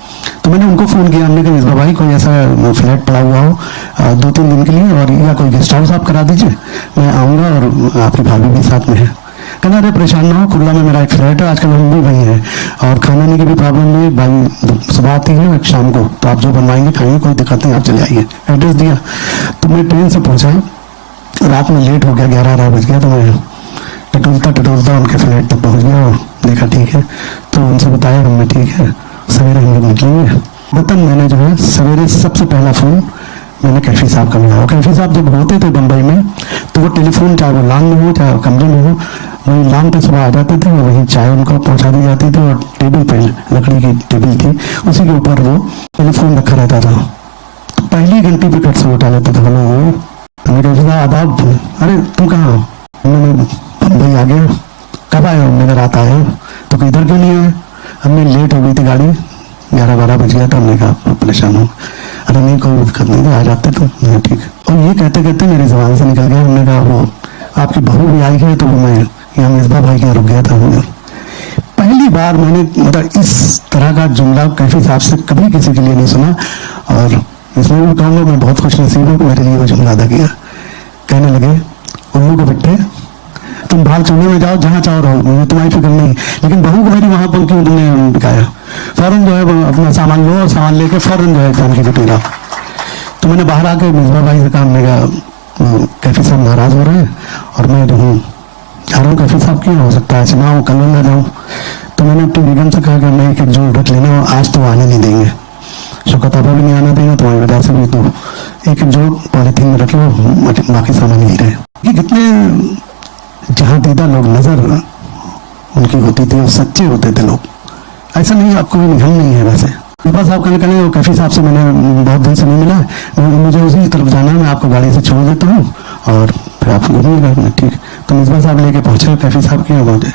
तो मैंने उनको फ़ोन किया, हमने कहा मिसबा भाई कोई ऐसा फ्लैट पड़ा हुआ हो 2-3 दिन के लिए, और या कोई गेस्ट हाउस आप करा दीजिए, मैं आऊँगा और आपकी भाभी भी साथ में है। कहना अरे परेशान ना हो, कुर्ला में मेरा एक फ्लैट है, आजकल हम भी वहीं हैं और खाने की भी प्रॉब्लम नहीं, भाई सुबह आती है शाम को, तो आप जो बनवाएंगे खाएंगे, कोई दिक्कत नहीं, आप चले आइए। एड्रेस दिया। तो मैं ट्रेन से पहुँचा, रात में लेट हो गया, 11 बज गया। तो मैं टटोलता उनके फ्लैट तक पहुँच गया और देखा ठीक है, तो उनसे बताया हमने ठीक है सवेरे हम लोग निकलेंगे। वतन मैंने जो है सवेरे सबसे पहला फ़ोन मैंने कैफी साहब का मिला। कैफी साहब जब होते थे बम्बई में तो वो टेलीफोन चाहे वो लान में हो चाहे कमरे में हो, वहीं लान पे सुबह आ जाते थे, वहीं चाय उनको पहुंचा दी जाती थी और टेबल पे लकड़ी की टेबल थी, उसी के ऊपर वो टेलीफोन रखा रहता था। तो पहली घंटी पे कट से उठा लेता था, हेलो कैफी साहब आदाब। अरे तुम कहाँ हो? मैं बम्बई आ गया। कब आए हो? मैं रात आया। तो इधर क्यों नहीं आए? हमने लेट हो गई थी, गाड़ी 11-12 बज गया था। हमने कहा परेशान हूँ। अरे नहीं कोई दिक्कत नहीं, आ जाते तो नहीं ठीक है। और ये कहते कहते मेरी ज़बान से निकल गया, हमने कहा वो आपकी बहू भी आई है, तो मैं यहाँ मिसबा भाई के यहाँ रुक गया था। पहली बार मैंने मतलब इस तरह का जुमला कैफी साहब से कभी किसी के लिए नहीं सुना, और इसमें भी कहूँगा मैं बहुत खुश नसीब हूँ कि मेरे लिए वो जुमला अदा किया। कहने लगे उल्लू के बेटे तुम बाहर चूल्हे में जाओ, जहाँ चाहो रहो, मुझे तुम्हारी फिक्र नहीं, लेकिन बहू को मेरी वहाँ पर क्यों तुमने दिखाया? फौरन जो है अपना सामान लो और सामान लेके फौरन जो है जानकी कुटीर आओ। तो मैंने बाहर आके मिसबा भाई से कहा, हमने कहा कैफी साहब नाराज़ हो रहे हैं और मैं जो हूँ जा रहा हूँ कैफी साहब की, हो सकता है ना हो कल ना जाऊँ। तो मैंने अपनी बेगम से कहा कि मैं एक जोड़ रख लेना, आज तो आने नहीं देंगे, शौकत आपा भी नहीं आने देंगे, तुम्हारी वजह से भी, तो एक जोड़ पॉलीथीन में रख लो, बाकी सामान नहीं रहे। ये कितने जहाँ दीदा लोग नजर उनकी होती थी और सच्चे होते थे लोग। ऐसा नहीं आपको भी हम नहीं है। वैसे बस आप कहने वो कैफी साहब से मैंने बहुत दिन से नहीं मिला, मुझे उसी तरफ जाना है, मैं आपको गाड़ी से छोड़ देता हूँ और फिर आप घूमिएगा। ठीक। तो मिसबा साहब लेके पहुँचे कैफी साहब के यहाँ पहुँचे।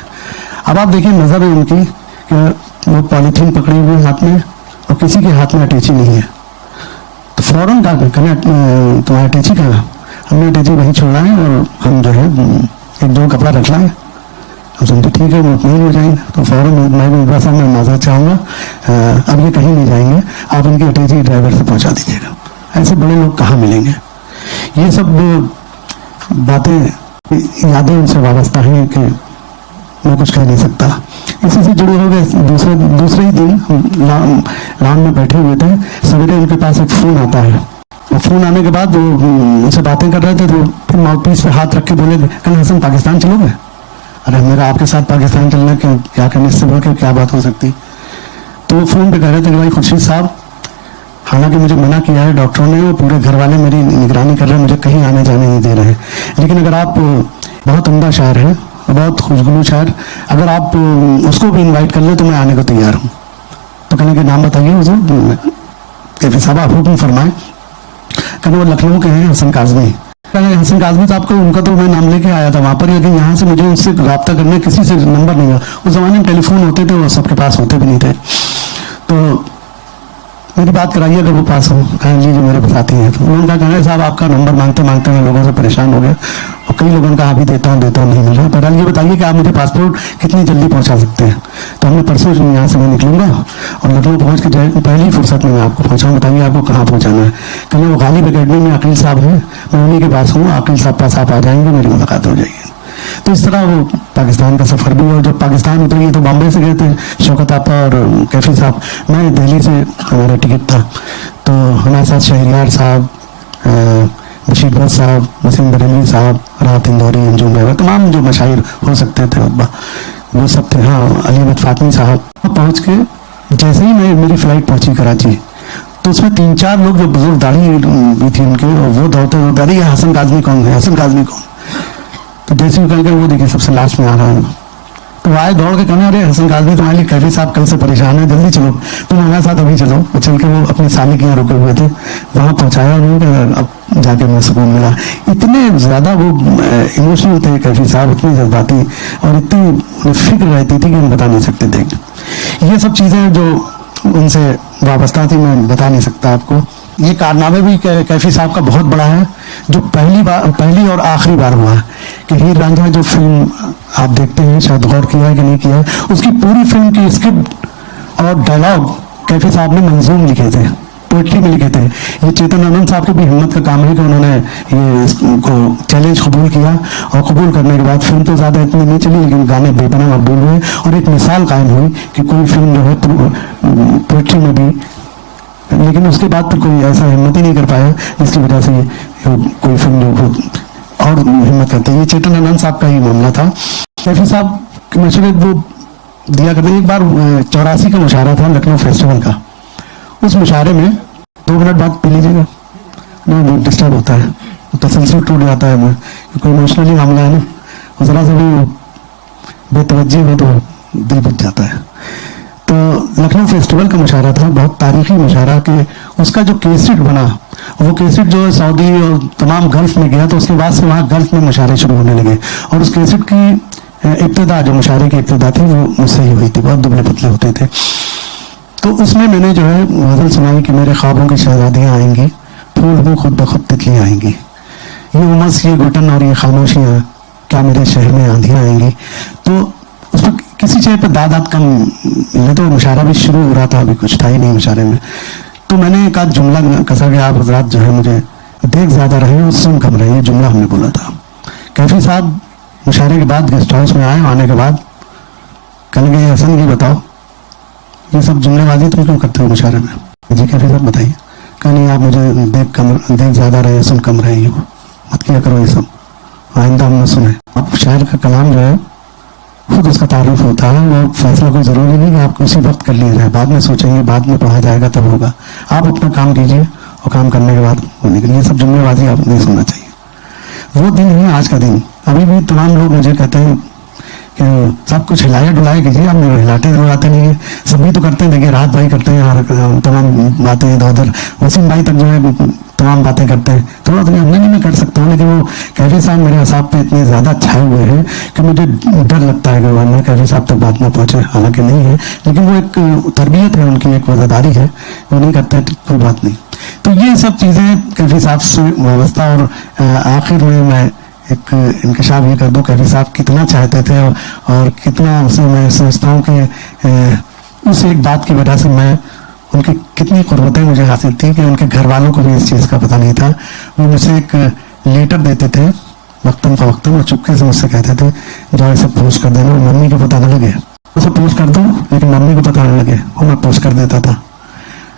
अब आप देखिए नजर है उनकी कि वो पॉलीथीन पकड़ी हुई हाथ में और किसी के हाथ में अटैची नहीं है, तो फौरन कहा तुम्हारा अटैची कहाँ, हमने अटैची वहीं छोड़ा है और हम जो है एक दो कपड़ा रख लाए। हम समझे ठीक है मुतमईन हो जाएंगे, तो फौरन मैं मिर्जा साहब मैं माजरत चाहूँगा, अब ये कहीं नहीं जाएंगे, आप उनकी अटैची ड्राइवर से पहुँचा दीजिएगा। ऐसे बड़े लोग कहाँ मिलेंगे। ये सब बातें यादें उनसे वाबस्ता हैं कि मैं कुछ कह नहीं सकता। इसी से जुड़े हो गए दूसरे ही दिन हम राम में बैठे हुए थे, सवेरे उनके पास एक फ़ोन आता है और फ़ोन आने के बाद वो उनसे बातें कर रहे थे, तो फिर माउथपीस पे हाथ रख के बोले कल हसन पाकिस्तान चलोगे। अरे मेरा आपके साथ पाकिस्तान चलना क्या करने से बोल के क्या बात हो सकती। तो वो फ़ोन पे कह रहे थे कि भाई खुर्शीद साहब, हालांकि मुझे मना किया है डॉक्टरों ने, वो पूरे घर वाले मेरी निगरानी कर रहे हैं, मुझे कहीं आने जाने नहीं दे रहे हैं, लेकिन अगर आप बहुत उम्दा शायर हैं, बहुत खुशगुलू शायर, अगर आप उसको भी इनवाइट कर ले तो मैं आने को तैयार हूँ। तो कहने के नाम बताइए हुजूर। कैफी साहब आप हुक्म फरमाएं। कहने वो लखनऊ के हैं हसन काज़मी। कहने हसन काज़मी साहब को उनका तो मैं नाम लेके आया था वहाँ पर, लेकिन यहाँ से मुझे उनसे रब्ता करने किसी से नंबर नहीं मिला। उस ज़माने में टेलीफोन होते थे, वो सबके पास होते भी नहीं थे। तो मेरी बात कराइए अगर वो पास हो। कहें जी जो मेरे साथी हैं। तो उन्होंने कहा कहने साहब आपका नंबर मांगते मांगते मैं लोगों से परेशान हो गया और कई लोगों का अभी देता हूँ नहीं मिल रहा। बहरहाल ये बताइए कि आप मुझे पासपोर्ट कितनी जल्दी पहुँचा सकते हैं। तो हमने परसों यहाँ से मैं निकलूंगा और लखनऊ पहुँच के पहली फुर्सत में मैं आपको पहुँचाऊँ। बताइए आपको कहाँ पहुँचाना है। कहने वो गालिब एकेडमी में अकील साहब हैं, मैं उन्हीं के पास हूँ, अकील साहब पास आप आ जाएंगे, मेरी मुलाकात हो जाएगी। तो इस तरह वो पाकिस्तान का सफ़र भी। और जब पाकिस्तान उतरे तो बॉम्बे से गए थे शौकत आपा और कैफी साहब, मैं दिल्ली से हमारा टिकट था। तो हमारे साथ शहरियार साहब, बशीर बट साहब, वसीम बरेलवी साहब, राहत इंदौरी, अंजुम रहबर, तमाम जो मशाइर हो सकते थे वो सब थे। हाँ अली अहमद फातमी साहब। पहुँच के जैसे ही मेरी फ़्लाइट पहुँची कराची, तो उसमें 3-4 लोग जो बुजुर्ग दाढ़ी भी थी उनके, और वो दौड़ते अरे ये हसन काज़मी कौन है, हसन काज़मी कौन। तो जैसे ही निकल कर वो देखिए सबसे लास्ट में आ रहा है, तो आए दौड़ के कहना अरे हसन काज़मी तुम्हारे लिए कैफी साहब कल से परेशान है, जल्दी चलो तुम हमारे साथ अभी चलो। वो चल के वो अपने साली के यहाँ रुके हुए थे, वहाँ पहुँचाया उन्होंने, अब जाके मुझे सुकून मिला। इतने ज़्यादा वो इमोशनल थे कैफी साहब, इतनी जज्बाती और इतनी फिक्र रहती थी कि हम बता नहीं सकते थे। ये सब चीज़ें जो उनसे वाबस्ता थी मैं बता नहीं सकता आपको। ये कारनामे भी कैफी साहब का बहुत बड़ा है, जो पहली और आखिरी बार हुआ है कि हीर रांझा जो फिल्म आप देखते हैं, शायद गौर किया है कि नहीं किया है, उसकी पूरी फिल्म की स्क्रिप्ट और डायलॉग कैफी साहब ने मंजूम लिखे थे, पोइट्री में लिखे थे। ये चेतन आनंद साहब की भी हिम्मत का काम है कि उन्होंने ये इसको चैलेंज कबूल किया और कबूल करने के बाद फिल्म तो ज़्यादा इतनी नहीं चली, लेकिन गाने बेपनाह मकबूल हुए और एक मिसाल कायम हुई कि कोई फिल्म जो है पोइट्री में भी, लेकिन उसके बाद फिर कोई ऐसा हिम्मत ही नहीं कर पाया जिसकी वजह से कोई फिल्म जो और हिम्मत करते हैं। ये चेतन आनंद साहब का ही मामला था। कैफी साहब के मशवरे वो दिया करते। एक बार 84 का मुशायरा था लखनऊ फेस्टिवल का, उस मुशायरे में 2 मिनट बाद पी लीजिएगा ना, वो डिस्टर्ब होता है, तसलसल टूट जाता है, मैं कोई इमोशनली मामला है ना, और ज़रा से भी बेतवज्जी हो तो दिल बुझ जाता है। तो लखनऊ फेस्टिवल का मुशायरा था, बहुत तारीखी मुशायरा कि उसका जो केसेट बना, वो केसेट जो है सऊदी और तमाम गल्फ में गया, तो उसके बाद से वहाँ गल्फ में मुशायरे शुरू होने लगे और उस केसेट की इब्तिदा, जो मुशायरे की इब्तिदा थी, वो मुझसे ही हुई थी। बहुत दुबले पतले होते थे। तो उसमें मैंने जो है गज़ल सुनाई कि मेरे ख्वाबों की शहजादियाँ आएंगी, फूल हूँ खुद ब खुद तितलियाँ आएंगी, ये उमस, ये घुटन और ये खामोशियाँ, क्या मेरे शहर में आंधियाँ आएंगी। तो उस पर किसी चीज़ पर दाद कम मिले, तो मुशायरा भी शुरू हो रहा था, अभी कुछ था ही नहीं मुशायरे में। तो मैंने एक आध जुमला कसा कि आप हजरात जो है मुझे देख ज़्यादा रहे और सुन कम रहे, ये जुमला हमने बोला था। कैफी साहब मुशायरे के बाद गेस्ट हाउस में आए, आने के बाद कहने लगे हसन ये बताओ ये सब जुमलेबाजी तुम क्यों करते हो मुशायरे में। जी कैफी साहब बताइए। कहा नहीं आप मुझे देख ज़्यादा रहे सुन कम रहे, हो मत किया करो ये सब, आइंदा हम न सुने। अब शायर का कलाम जो है खुद उसका तारुफ होता है, वो फैसला कोई ज़रूरी नहीं कि आप उसी वक्त कर लिया जाए, बाद में सोचेंगे, बाद में पढ़ा जाएगा तब होगा। आप अपना काम कीजिए और काम करने के बाद होने के लिए सब जुम्मेबाजी आप नहीं सुनना चाहिए। वो दिन है आज का दिन। अभी भी तमाम लोग मुझे कहते हैं कि सब कुछ हिलाया डुलाया कीजिए, आप हिलाते डुलाते नहीं है, सभी तो करते हैं। देखिए राहत भाई करते हैं, तमाम बातें इधर उधर, वसीम भाई तक जो है तमाम बातें करते हैं, थोड़ा थोड़ी हमने मैं कर सकता हूँ, लेकिन वो कैफी साहब मेरे असाब पे इतने ज़्यादा छाए हुए हैं कि मुझे डर लगता है कि वरना कैफी साहब तक बात ना पहुँचे, हालांकि नहीं है, लेकिन वो एक तरबियत है उनकी, एक वज़ादारी है, वो नहीं करते तो कोई बात नहीं। तो ये सब चीज़ें कैफी साहब से वाबस्ता। और आखिर में मैं एक इंकशाफ ये कर दूं, कैफी साहब कितना चाहते थे और कितना उसे मैं समझता हूँ कि उस एक बात की वजह से मैं उनकी कितनी क़ुर्बतें मुझे हासिल थी कि उनके घर वालों को भी इस चीज़ का पता नहीं था। वो मुझसे एक लेटर देते थे वक्तन फ़वक्तन, और चुपके से मुझसे कहते थे जो इसे पोस्ट कर देना, मम्मी को पता न लगे, उसे पोस्ट कर दो लेकिन मम्मी को पता न लगे, वो मैं पोस्ट कर देता था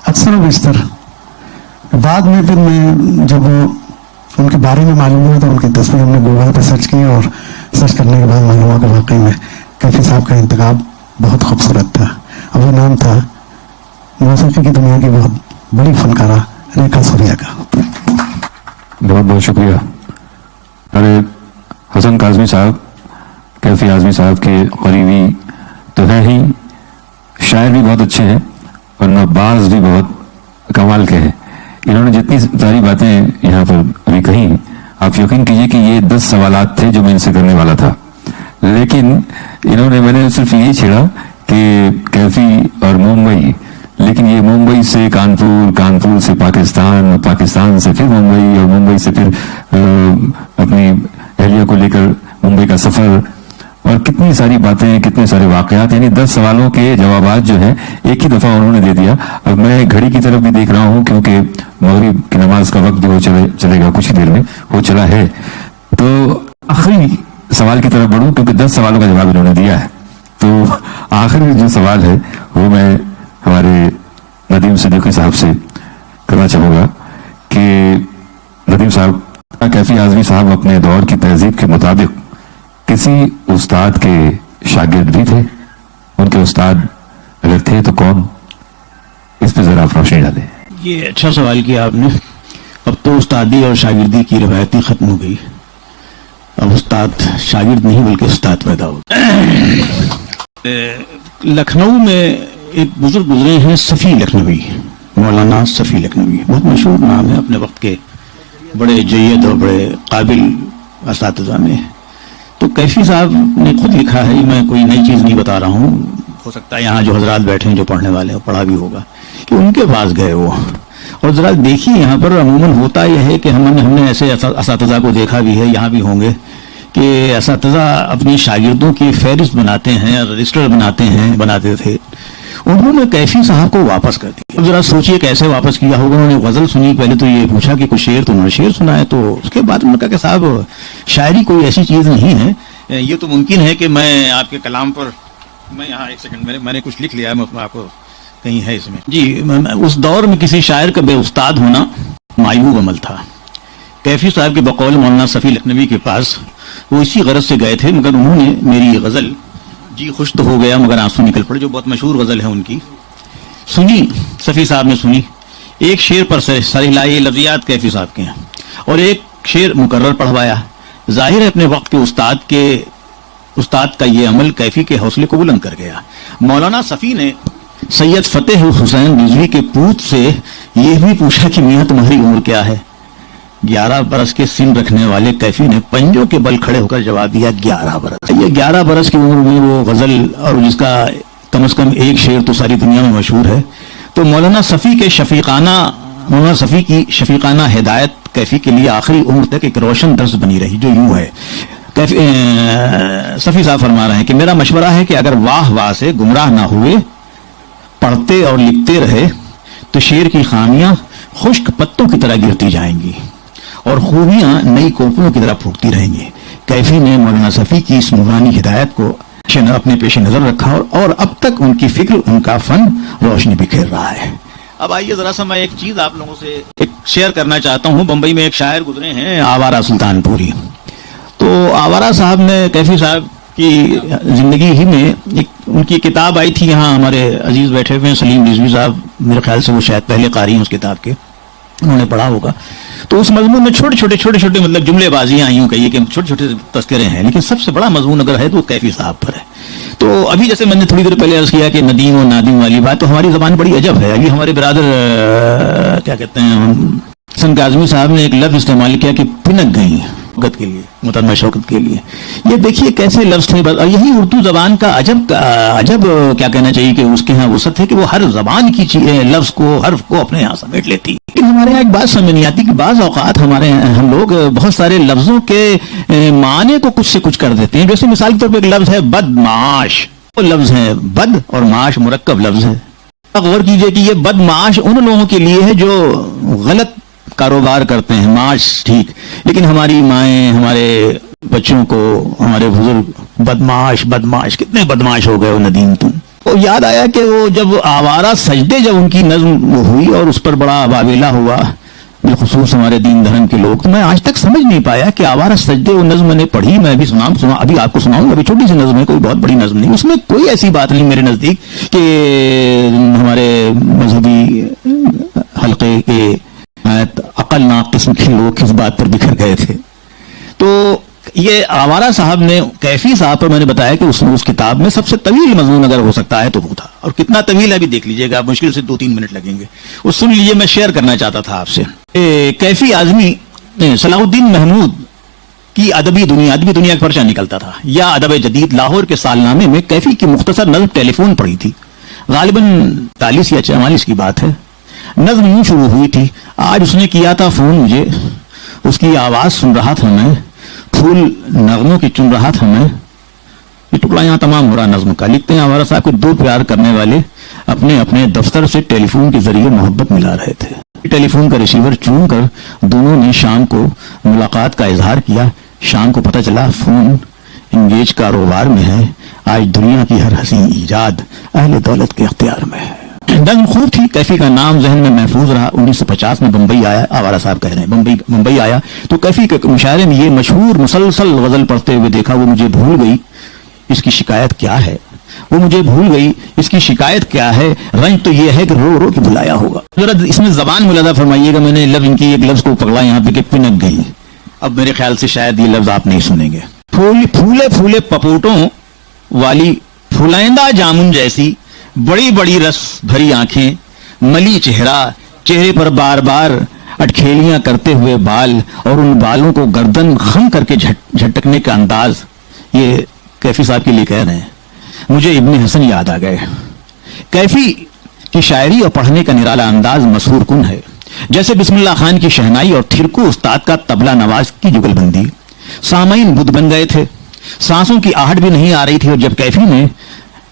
अक्सर व बेशतर। बाद में फिर मैं जब उनके बारे में मालूम हुआ तो उनकी तस्वीर हमने गूगल पर सर्च की, और सर्च करने के बाद मालूम हुआ कि वाकई में कैफी साहब का इंतखाब बहुत खूबसूरत था। और वो नाम था मौसीकी की दुनिया की बहुत बड़ी फनकारा रेखा सूर्या का। बहुत बहुत शुक्रिया। अरे हसन काज़मी साहब कैफी आज़मी साहब के करीबी तो हैं ही, शायर भी बहुत अच्छे हैं और नब्बाज भी बहुत कमाल के हैं। इन्होंने जितनी सारी बातें यहाँ पर अभी कही, आप यकीन कीजिए कि ये 10 सवालात थे जो मैं इनसे करने वाला था, लेकिन मैंने सिर्फ यही छेड़ा कि कैफी और मुंबई, लेकिन ये मुंबई से कानपुर, कानपुर से पाकिस्तान, पाकिस्तान से फिर मुंबई, और मुंबई से फिर अपनी अहलिया को लेकर मुंबई का सफ़र, और कितनी सारी बातें, कितने सारे वाकयात, यानी 10 सवालों के जवाबात जो हैं एक ही दफ़ा उन्होंने दे दिया। अब मैं घड़ी की तरफ भी देख रहा हूँ क्योंकि मगरिब की नमाज का वक्त भी हो चलेगा, कुछ ही देर में हो चला है, तो आखिरी सवाल की तरफ बढ़ूँ क्योंकि 10 सवालों का जवाब इन्होंने दिया है। तो आखिरी जो सवाल है वो मैं हमारे नदीम सिद्दीकी साहब से करना चाहूँगा कि नदीम साहब, कैफी आज़मी साहब अपने दौर की तहजीब के मुताबिक किसी उस्ताद के शागिर्द भी थे? उनके उस्ताद अगर थे तो कौन? इस पे जरा आप रोशनी डालें। ये अच्छा सवाल किया आपने। अब तो उस्तादी और शागिर्दी की रवायत खत्म हो गई, अब उस्ताद शागिर्द नहीं बल्कि उस्ताद पैदा हो। लखनऊ में एक बुजुर्ग गुजरे हैं सफ़ी लखनवी, मौलाना सफ़ी लखनवी, बहुत मशहूर नाम है, अपने वक्त के बड़े जय्यद और बड़े काबिल असातिज़ा में। तो कैफी साहब ने खुद लिखा है, मैं कोई नई चीज़ नहीं बता रहा हूँ, हो सकता है यहाँ जो हजरात बैठे हैं जो पढ़ने वाले हैं पढ़ा भी होगा, कि उनके पास गए वो, और ज़रा देखिए यहाँ पर अमूमन होता यह है कि हमने ऐसे असातिज़ा को देखा भी है, यहाँ भी होंगे, कि असातिज़ा अपनी शागिर्दों की फहरिस्त बनाते हैं, रजिस्टर बनाते थे। उन्होंने कैफी साहब को वापस कर दिया। अब जरा सोचिए कैसे वापस किया होगा। उन्होंने गज़ल सुनी, पहले तो ये पूछा कि कुछ शेर, तो उन्होंने शेर सुना है, तो उसके बाद उन्होंने कहा कि साहब शायरी कोई ऐसी चीज़ नहीं है, ये तो मुमकिन है कि मैं आपके कलाम पर, मैं यहाँ एक सेकंड मैंने कुछ लिख लिया है, मैं आपको कहीं है इसमें जी। उस दौर में किसी शायर का बेउस्ताद होना मायूब अमल था। कैफी साहब के बकौल मौलाना सफ़ी लखनवी के पास वो इसी गरज से गए थे, मगर उन्होंने मेरी गज़ल जी खुश तो हो गया मगर आंसू निकल पड़े, जो बहुत मशहूर गज़ल है उनकी, सुनी। सफ़ी साहब ने सुनी, एक शेर पर सरिलाई लफ्ज़ियात कैफी साहब के हैं, और एक शेर मुकर्रर पढ़वाया। जाहिर है अपने वक्त के उस्ताद का ये अमल कैफी के हौसले को बुलंद कर गया। मौलाना सफ़ी ने सैयद फ़तेह हुसैन रिज़वी के पूत से ये भी पूछा कि मियाँ तुम्हारी उम्र क्या है? 11 बरस के सिन रखने वाले कैफी ने पंजों के बल खड़े होकर जवाब दिया 11 बरस। ये 11 बरस की उम्र में वो गज़ल, और जिसका कम से कम एक शेर तो सारी दुनिया में मशहूर है। तो मौलाना सफ़ी की शफीकाना हिदायत कैफी के लिए आखिरी उम्र तक एक रोशन दर्स बनी रही, जो यूं है। सफ़ी साहब फरमा रहे हैं कि मेरा मशवरा है कि अगर वाह वाह से गुमराह ना हुए, पढ़ते और लिखते रहे तो शेर की खामियां खुश्क पत्तों की तरह गिरती जाएंगी और खूबियां नई कोपलों की तरह फूटती रहेंगी। कैफी ने मौलाना सफ़ी की इस नूरानी हिदायत को अपने पेश नज़र रखा, और अब तक उनकी फिक्र, उनका फन रोशनी बिखेर रहा है। अब आइए जरा सा मैं एक चीज़ आप लोगों से एक शेयर करना चाहता हूँ। बम्बई में एक शायर गुजरे हैं, आवारा सुल्तानपुरी। तो आवारा साहब ने कैफी साहब की ज़िंदगी ही में एक उनकी किताब आई थी, यहाँ हमारे अजीज़ बैठे हुए हैं सलीम रिजवी साहब, मेरे ख्याल से वो शायद पहले कारी हैं उस किताब के, उन्होंने पढ़ा होगा। तो उस मजमून में छोटे छोटे मतलब जुमलेबाजियाँ यूँ कहिए कि छोटे छोटे तस्करे हैं, लेकिन सबसे बड़ा मजमून अगर है तो कैफी साहब पर है। तो अभी जैसे मैंने थोड़ी देर पहले अर्ज़ किया कि नदीम और नादिम वाली बात, तो हमारी ज़बान बड़ी अजब है। अभी हमारे बिरादर क्या कहते हैं, حسن کاظمی صاحب نے ایک لفظ استعمال کیا کہ پنک گئی شوکت کے لیے، محترمہ شوکت کے لیے. یہ دیکھیے کیسے لفظ تھے، اور یہی اردو زبان کا عجب کیا کہنا چاہیے کہ اس کے ہاں وسعت ہے کہ وہ ہر زبان کی لفظ کو، حرف کو اپنے یہاں سمیٹ لیتی. لیکن ہمارے یہاں ایک بات سمجھ نہیں آتی کہ بعض اوقات ہم لوگ بہت سارے لفظوں کے معنی کو کچھ سے کچھ کر دیتے ہیں. جیسے مثال کے طور پہ ایک لفظ ہے بدمعاش، وہ لفظ ہے بد اور معاش مرکب لفظ ہے. غور کیجئے کہ یہ بدمعاش ان لوگوں کے لیے ہے جو غلط کاروبار کرتے ہیں، معاش ٹھیک، لیکن ہماری مائیں، ہمارے بچوں کو، ہمارے بزرگ بدمعاش کتنے بدمعاش ہو گئے وہ ندیم تم. تو یاد آیا کہ وہ جب آوارہ سجدے جب ان کی نظم ہوئی اور اس پر بڑا واویلا ہوا بالخصوص ہمارے دین دھرم کے لوگ، تو میں آج تک سمجھ نہیں پایا کہ آوارہ سجدے وہ نظم میں نے پڑھی، میں بھی ابھی آپ کو سناؤں. ابھی چھوٹی سی نظم ہے، کوئی بہت بڑی نظم نہیں، اس میں کوئی ایسی بات نہیں میرے نزدیک کہ ہمارے مذہبی حلقے کے عقل ناقص کے لوگ کس بات پر بکھر گئے تھے. تو یہ آوارہ صاحب نے، کیفی صاحب پر میں نے بتایا کہ اس کتاب میں سب سے طویل مضمون اگر ہو سکتا ہے تو وہ تھا. اور کتنا طویل ہے ابھی دیکھ لیجئے گا، مشکل سے 2-3 منٹ لگیں گے. وہ سن لیجئے، میں شیئر کرنا چاہتا تھا آپ سے. کیفی اعظمی صلاح الدین محمود کی ادبی دنیا کا پرچہ نکلتا تھا، یا ادب جدید لاہور کے سالنامے میں کیفی کی مختصر نظم ٹیلی فون پڑھی تھی. غالباً 43 یا 44 کی بات ہے. نظم یوں شروع ہوئی تھی: آج اس نے کیا تھا فون مجھے، اس کی آواز سن رہا تھا میں، پھول نغموں کی چن رہا تھا میں. یہ ٹکڑا یہاں تمام ہو رہا نظم کا. لکھتے ہیں آوارہ صاحب کو دو پیار کرنے والے اپنے اپنے دفتر سے ٹیلی فون کے ذریعے محبت ملا رہے تھے. ٹیلی فون کا ریسیور چون کر دونوں نے شام کو ملاقات کا اظہار کیا. شام کو پتہ چلا فون انگیج کاروبار میں ہے. آج دنیا کی ہر حسین ایجاد اہل دولت کے اختیار میں ہے. نظم خوب تھی. کیفی کا نام ذہن میں محفوظ رہا. 1950 میں بمبئی آیا. آوارہ صاحب کہہ رہے ہیں بمبئی آیا تو کیفی کے مشاعرے میں یہ مشہور مسلسل غزل پڑھتے ہوئے دیکھا: وہ مجھے بھول گئی اس کی شکایت کیا ہے، وہ مجھے بھول گئی اس کی شکایت کیا ہے، رنج تو یہ ہے کہ رو رو کے بلایا ہوگا. ذرا اس میں زبان ملادہ فرمائیے گا. میں نے ان کی ایک لفظ کو پکڑا یہاں پہ کہ پنک گئی. اب میرے خیال سے شاید یہ لفظ آپ نہیں سنیں گے. پھولے پھولے پپوٹوں والی پھلائندہ جامن جیسی بڑی بڑی رس بھری آنکھیں، ملی چہرے پر بار بار اٹکھیلیاں کرتے ہوئے بال، اور ان بالوں کو گردن خم کر کے جھٹکنے کا انداز. یہ کیفی صاحب کے لیے کہہ رہے ہیں. مجھے ابن حسن یاد آ گئے. کیفی کی شاعری اور پڑھنے کا نرالا انداز مسحور کن ہے. جیسے بسم اللہ خان کی شہنائی اور تھرکو استاد کا طبلہ نواز کی جگل بندی. سامعین بدھ بن گئے تھے. سانسوں کی آہٹ بھی نہیں آ رہی تھی. اور جب کیفی نے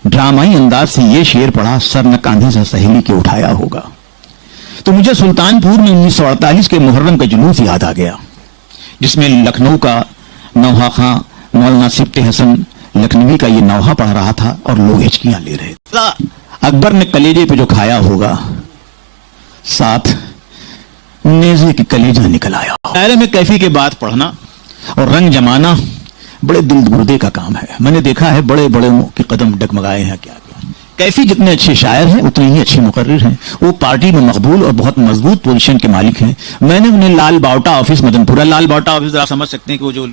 ڈرامائی انداز سے یہ شعر پڑھا: سر نہ کاندھے سے سہیلی کے اٹھایا ہوگا، تو مجھے سلطان پور میں 1948 کے محرم کا جلوس یاد آ گیا، جس میں لکھنؤ کا نوحہ خاں مولانا سبط حسن لکھنوی کا یہ نوحہ پڑھ رہا تھا اور لوگ ہچکیاں لے رہے تھے. اکبر نے کلیجے پہ جو کھایا ہوگا، ساتھ نیزے کی کلیجہ نکل آیا. دائرے میں کیفی کے بات پڑھنا اور رنگ جمانا بڑے دل گردے کا کام ہے. میں نے دیکھا ہے بڑے بڑے کے قدم ڈگمگائے ہیں. کیا کیفی جتنے اچھے شاعر ہیں اتنے ہی اچھے مقرر ہیں. وہ پارٹی میں مقبول اور بہت مضبوط پوزیشن کے مالک ہیں. میں نے انہیں لال باوٹا آفس مدن پورہ، لال باوٹا آفس آپ سمجھ سکتے ہیں کہ وہ جو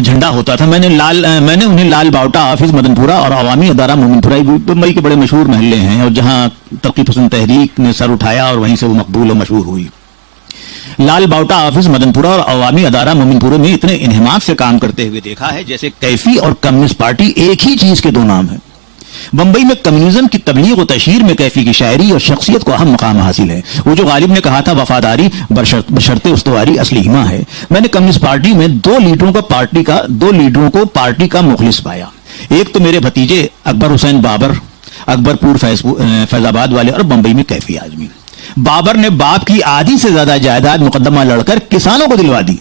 جھنڈا ہوتا تھا، میں نے انہیں لال باوٹا آفس مدن پورہ اور عوامی ادارہ مومن پورہ، ممبئی کے بڑے مشہور محلے ہیں اور جہاں ترقی پسند تحریک نے سر اٹھایا اور وہیں سے وہ مقبول اور مشہور ہوئی. لال باوٹا آفس مدن پورہ اور عوامی ادارہ مومن پورہ میں اتنے انہماک سے کام کرتے ہوئے دیکھا ہے جیسے کیفی اور کمیونسٹ پارٹی ایک ہی چیز کے دو نام ہیں. بمبئی میں کمیونزم کی تبلیغ و تشہیر میں کیفی کی شاعری اور شخصیت کو اہم مقام حاصل ہے. وہ جو غالب نے کہا تھا وفاداری بشرط استواری اصلی ایما ہے. میں نے کمیونسٹ پارٹی میں دو لیڈروں کو پارٹی کا مخلص پایا. ایک تو میرے بھتیجے اکبر حسین بابر، اکبر پور فیض آباد والے، اور بمبئی میں کیفی اعظمی. بابر نے باپ کی آدھی سے زیادہ جائیداد مقدمہ لڑ کر کسانوں کو دلوا دی،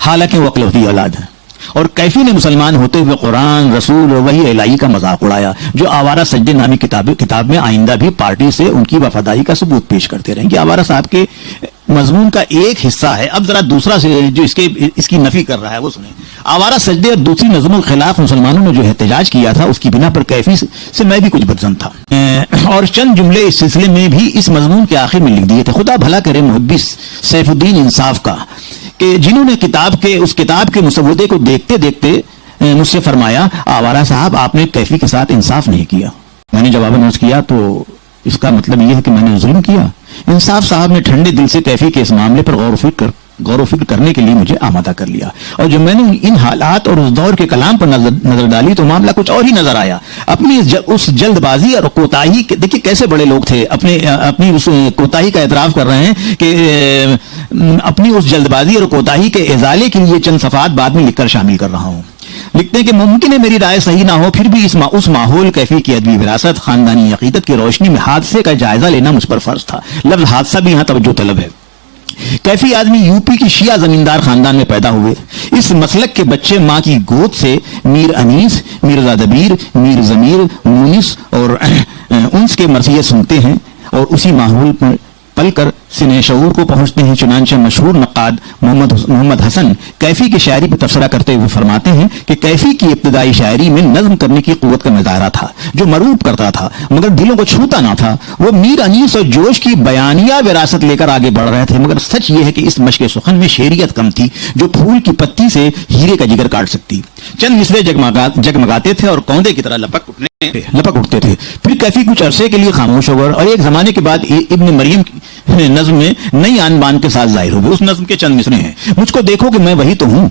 حالانکہ وہ اکلوتی اولاد ہے. اور کیفی نے مسلمان ہوتے ہوئے قرآن، رسول اور وحی الہی کا مذاق اڑایا، جو آوارہ سجدے نامی کتاب میں آئندہ بھی پارٹی سے ان کی وفاداری کا ثبوت پیش کرتے رہیں گے. آوارہ صاحب کے مضمون کا ایک حصہ ہے. اب ذرا دوسرا سے جو اس کی نفی کر رہا ہے وہ سنیں. آوارہ سجدے اور دوسری نظموں کے خلاف مسلمانوں نے جو احتجاج کیا تھا، اس کی بنا پر کیفی سے میں بھی کچھ بدظن تھا، اور چند جملے اس سلسلے میں بھی اس مضمون کے آخر میں لکھ دیے تھے. خدا بھلا کرے محبی سیف الدین انصاف کا، کہ جنہوں نے اس کتاب کے مسودے کو دیکھتے دیکھتے مجھ سے فرمایا: آوارہ صاحب آپ نے کیفی کے ساتھ انصاف نہیں کیا. میں نے جواباً عرض کیا تو اس کا مطلب یہ ہے کہ میں نے ظلم کیا. इंसाफ साहब ने ठंडे दिल से कैफी के इस मामले पर गौर व फिक्र करने के लिए मुझे आमादा कर लिया, और जब मैंने इन हालात और उस दौर के कलाम पर नजर डाली तो मामला कुछ और ही नजर आया। अपनी उस जल्दबाजी और कोताही, देखिए कैसे बड़े लोग थे, अपनी उस कोताही का एतराफ कर रहे हैं कि अपनी उस जल्दबाजी और कोताही के इजाले के लिए चंद सफात बाद में लिखकर शामिल कर रहा हूँ। लिखते हैं कि मुमकिन है मेरी राय सही ना हो, फिर भी उस माहौल कैफी की अदबी विरासत, खानदानी अकीदत की रोशनी में हादसे का जायजा लेना मुझ पर फर्ज था। लफ्ज हादसा भी यहाँ तवज्जो तलब है। कैफी आदमी यूपी की शिया जमींदार खानदान में पैदा हुए। इस मसलक के बच्चे माँ की गोद से मीर अनीस, मिर्जा दबीर, मीर जमीर, मुनिस और उन्स के मरसियत सुनते हैं और उसी माहौल पर पलकर सिने शऊर को पहुंचते हैं। चुनांचे मशहूर नक्काद मोहम्मद हसन कैफी की शायरी पर तबसरा करते हुए फरमाते हैं कि कैफी की इब्तदाई शायरी में नज्म करने की कुव्वत का नजारा था, जो मरूब करता था मगर दिलों को छूता ना था। वो मीर अनीस और जोश की बयानिया विरासत लेकर आगे बढ़ रहे थे, मगर सच ये है कि इस मशक़े सुखन में शेरियत कम थी, जो फूल की पत्ती से हीरे का जिगर काट सकती। चंद मिसरे जगमगाते थे और कौंदे की तरह लपक उठते थे। फिर कैफी कुछ अरसे के लिए खामोश हो गए और एक जमाने के बाद इब्न मरियम नज्म में नई आन बान के साथ जाहिर हो गए। उस नज्म के चंद मिसरे हैं। मुझको देखो कि मैं वही तो हूं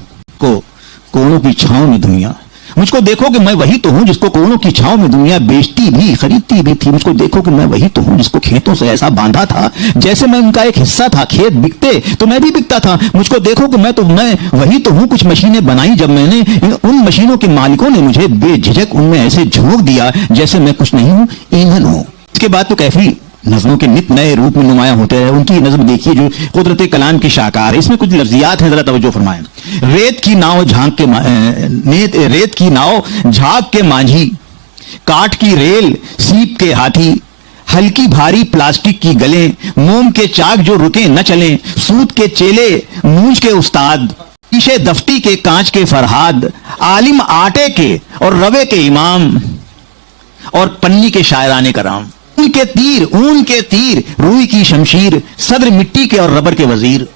कोनों की छांव में दुनिया, मुझको देखो कि मैं वही तो हूं जिसको कोनों की छांव में दुनिया बेचती भी खरीदती भी थी। मुझको देखो कि मैं वही तो हूं जिसको खेतों से ऐसा बांधा था जैसे मैं उनका एक हिस्सा था। खेत बिकते तो मैं भी बिकता था। मुझको देखो कि मैं वही तो हूं। कुछ मशीनें बनाई जब मैंने, उन मशीनों के मालिकों ने मुझे बेझिझक उनमें ऐसे झोंक दिया जैसे मैं कुछ नहीं हूं, ईंधन हूं। इसके बाद तो कैफी नज़्मों के नित नए रूप में नुमाया होते हैं। उनकी नज़्म देखिए जो कुदरत कलाम की शाकार है। इसमें कुछ लफ्जियात हैं, जरा तवज्जो फरमाएं। रेत की नाव झाग के मांझी, काट की रेल सीप के हाथी, हल्की भारी प्लास्टिक की गले, मोम के चाक जो रुके न चलें, सूत के चेले मूंछ के उस्ताद, शीशे दफ्ती के कांच के फरहाद, आलिम आटे के और रवे के इमाम और पन्नी के शायराने कराम। ऊन के तीर रूई की शमशीर, सदर मिट्टी के और रबर के वजीर।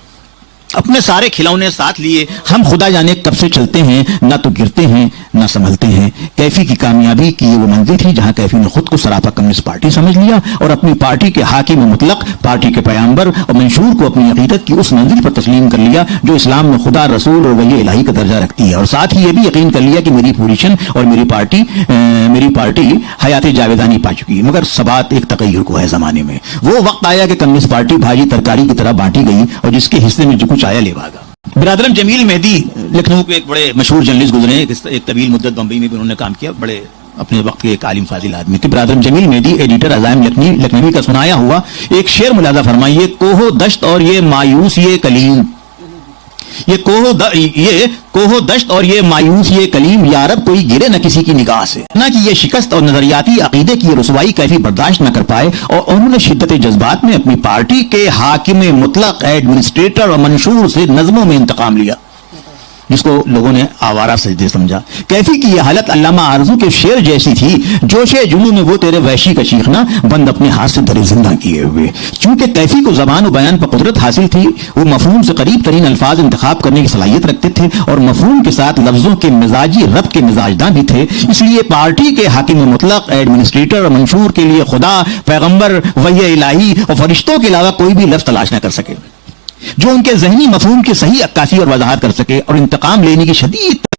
अपने सारे खिलौने साथ लिए हम खुदा जाने कब से चलते हैं, ना तो गिरते हैं ना संभलते हैं। कैफी की कामयाबी की ये वो मंजिल थी जहां कैफी ने खुद को सरापा कम्युनिस्ट पार्टी समझ लिया और अपनी पार्टी के हाकिम मुतलक, पार्टी के पैगंबर और मंशूर को अपनी अकीदत की उस मंजिल पर तस्लीम कर लिया जो इस्लाम में खुदा, रसूल और वली इलाही का दर्जा रखती है। और साथ ही ये भी यकीन कर लिया कि मेरी पोजीशन और मेरी पार्टी हयात जावेदानी पा चुकी है। मगर सबात एक तगय्युर को है जमाने में। वो वक्त आया कि कम्युनिस्ट पार्टी भाजी तरकारी की तरह बांटी गई और जिसके हिस्से में जो कुछ आया लेवागा। बिरादरम जमील मेहदी लखनऊ के एक बड़े मशहूर जर्नलिस्ट गुजरे, एक तवील मुद्दत बम्बई में भी उन्होंने काम किया, बड़े अपने वक्त के एक आलिम फाजिल आदमी थे। बिरादरम जमील मेहदी एडिटर अज़ाइम लखनवी का सुनाया हुआ एक शेर मुलाजा फरमाइए। कोहो दश्त और ये मायूस ये कलीम, ये कोहो दश्त और ये मायूस ये कलीम, यारब कोई गिरे न किसी की निगाह से। ना कि ये शिकस्त और नजरियाती अकीदे की रुसवाई कैफी बर्दाश्त न कर पाए और उन्होंने शिद्दत जज्बात में अपनी पार्टी के हाकिम मुतलक, एडमिनिस्ट्रेटर और मंशूर से नज़मों में इंतकाम लिया, जिसको लोगों ने आवारा सजदे समझा। कैफी की यह हालत अल्लामा आरजू के शेर जैसी थी। जोशे जुनू में वो तेरे वहशी का चीखना, बंद अपने हाथ से दरे जिंदा किए हुए। चूंकि कैफी को जबान और बयान पर कुदरत हासिल थी, वो मफहूम से करीब तरीन अल्फाज इंतखाब करने की सलाहियत रखते थे और मफहूम के साथ लफ्जों के मिजाजी रब्त के मिजाजदां भी थे। इसलिए पार्टी के हाकिम मुतलक, एडमिनिस्ट्रेटर और मंशूर के लिए खुदा, पैगंबर, वही इलाही और फरिश्तों के अलावा कोई भी लफ्ज तलाश न कर सके जो उनके जहनी मफहूम की सही अक्कासी और वजाहत कर सके और इंतकाम लेने की शदीद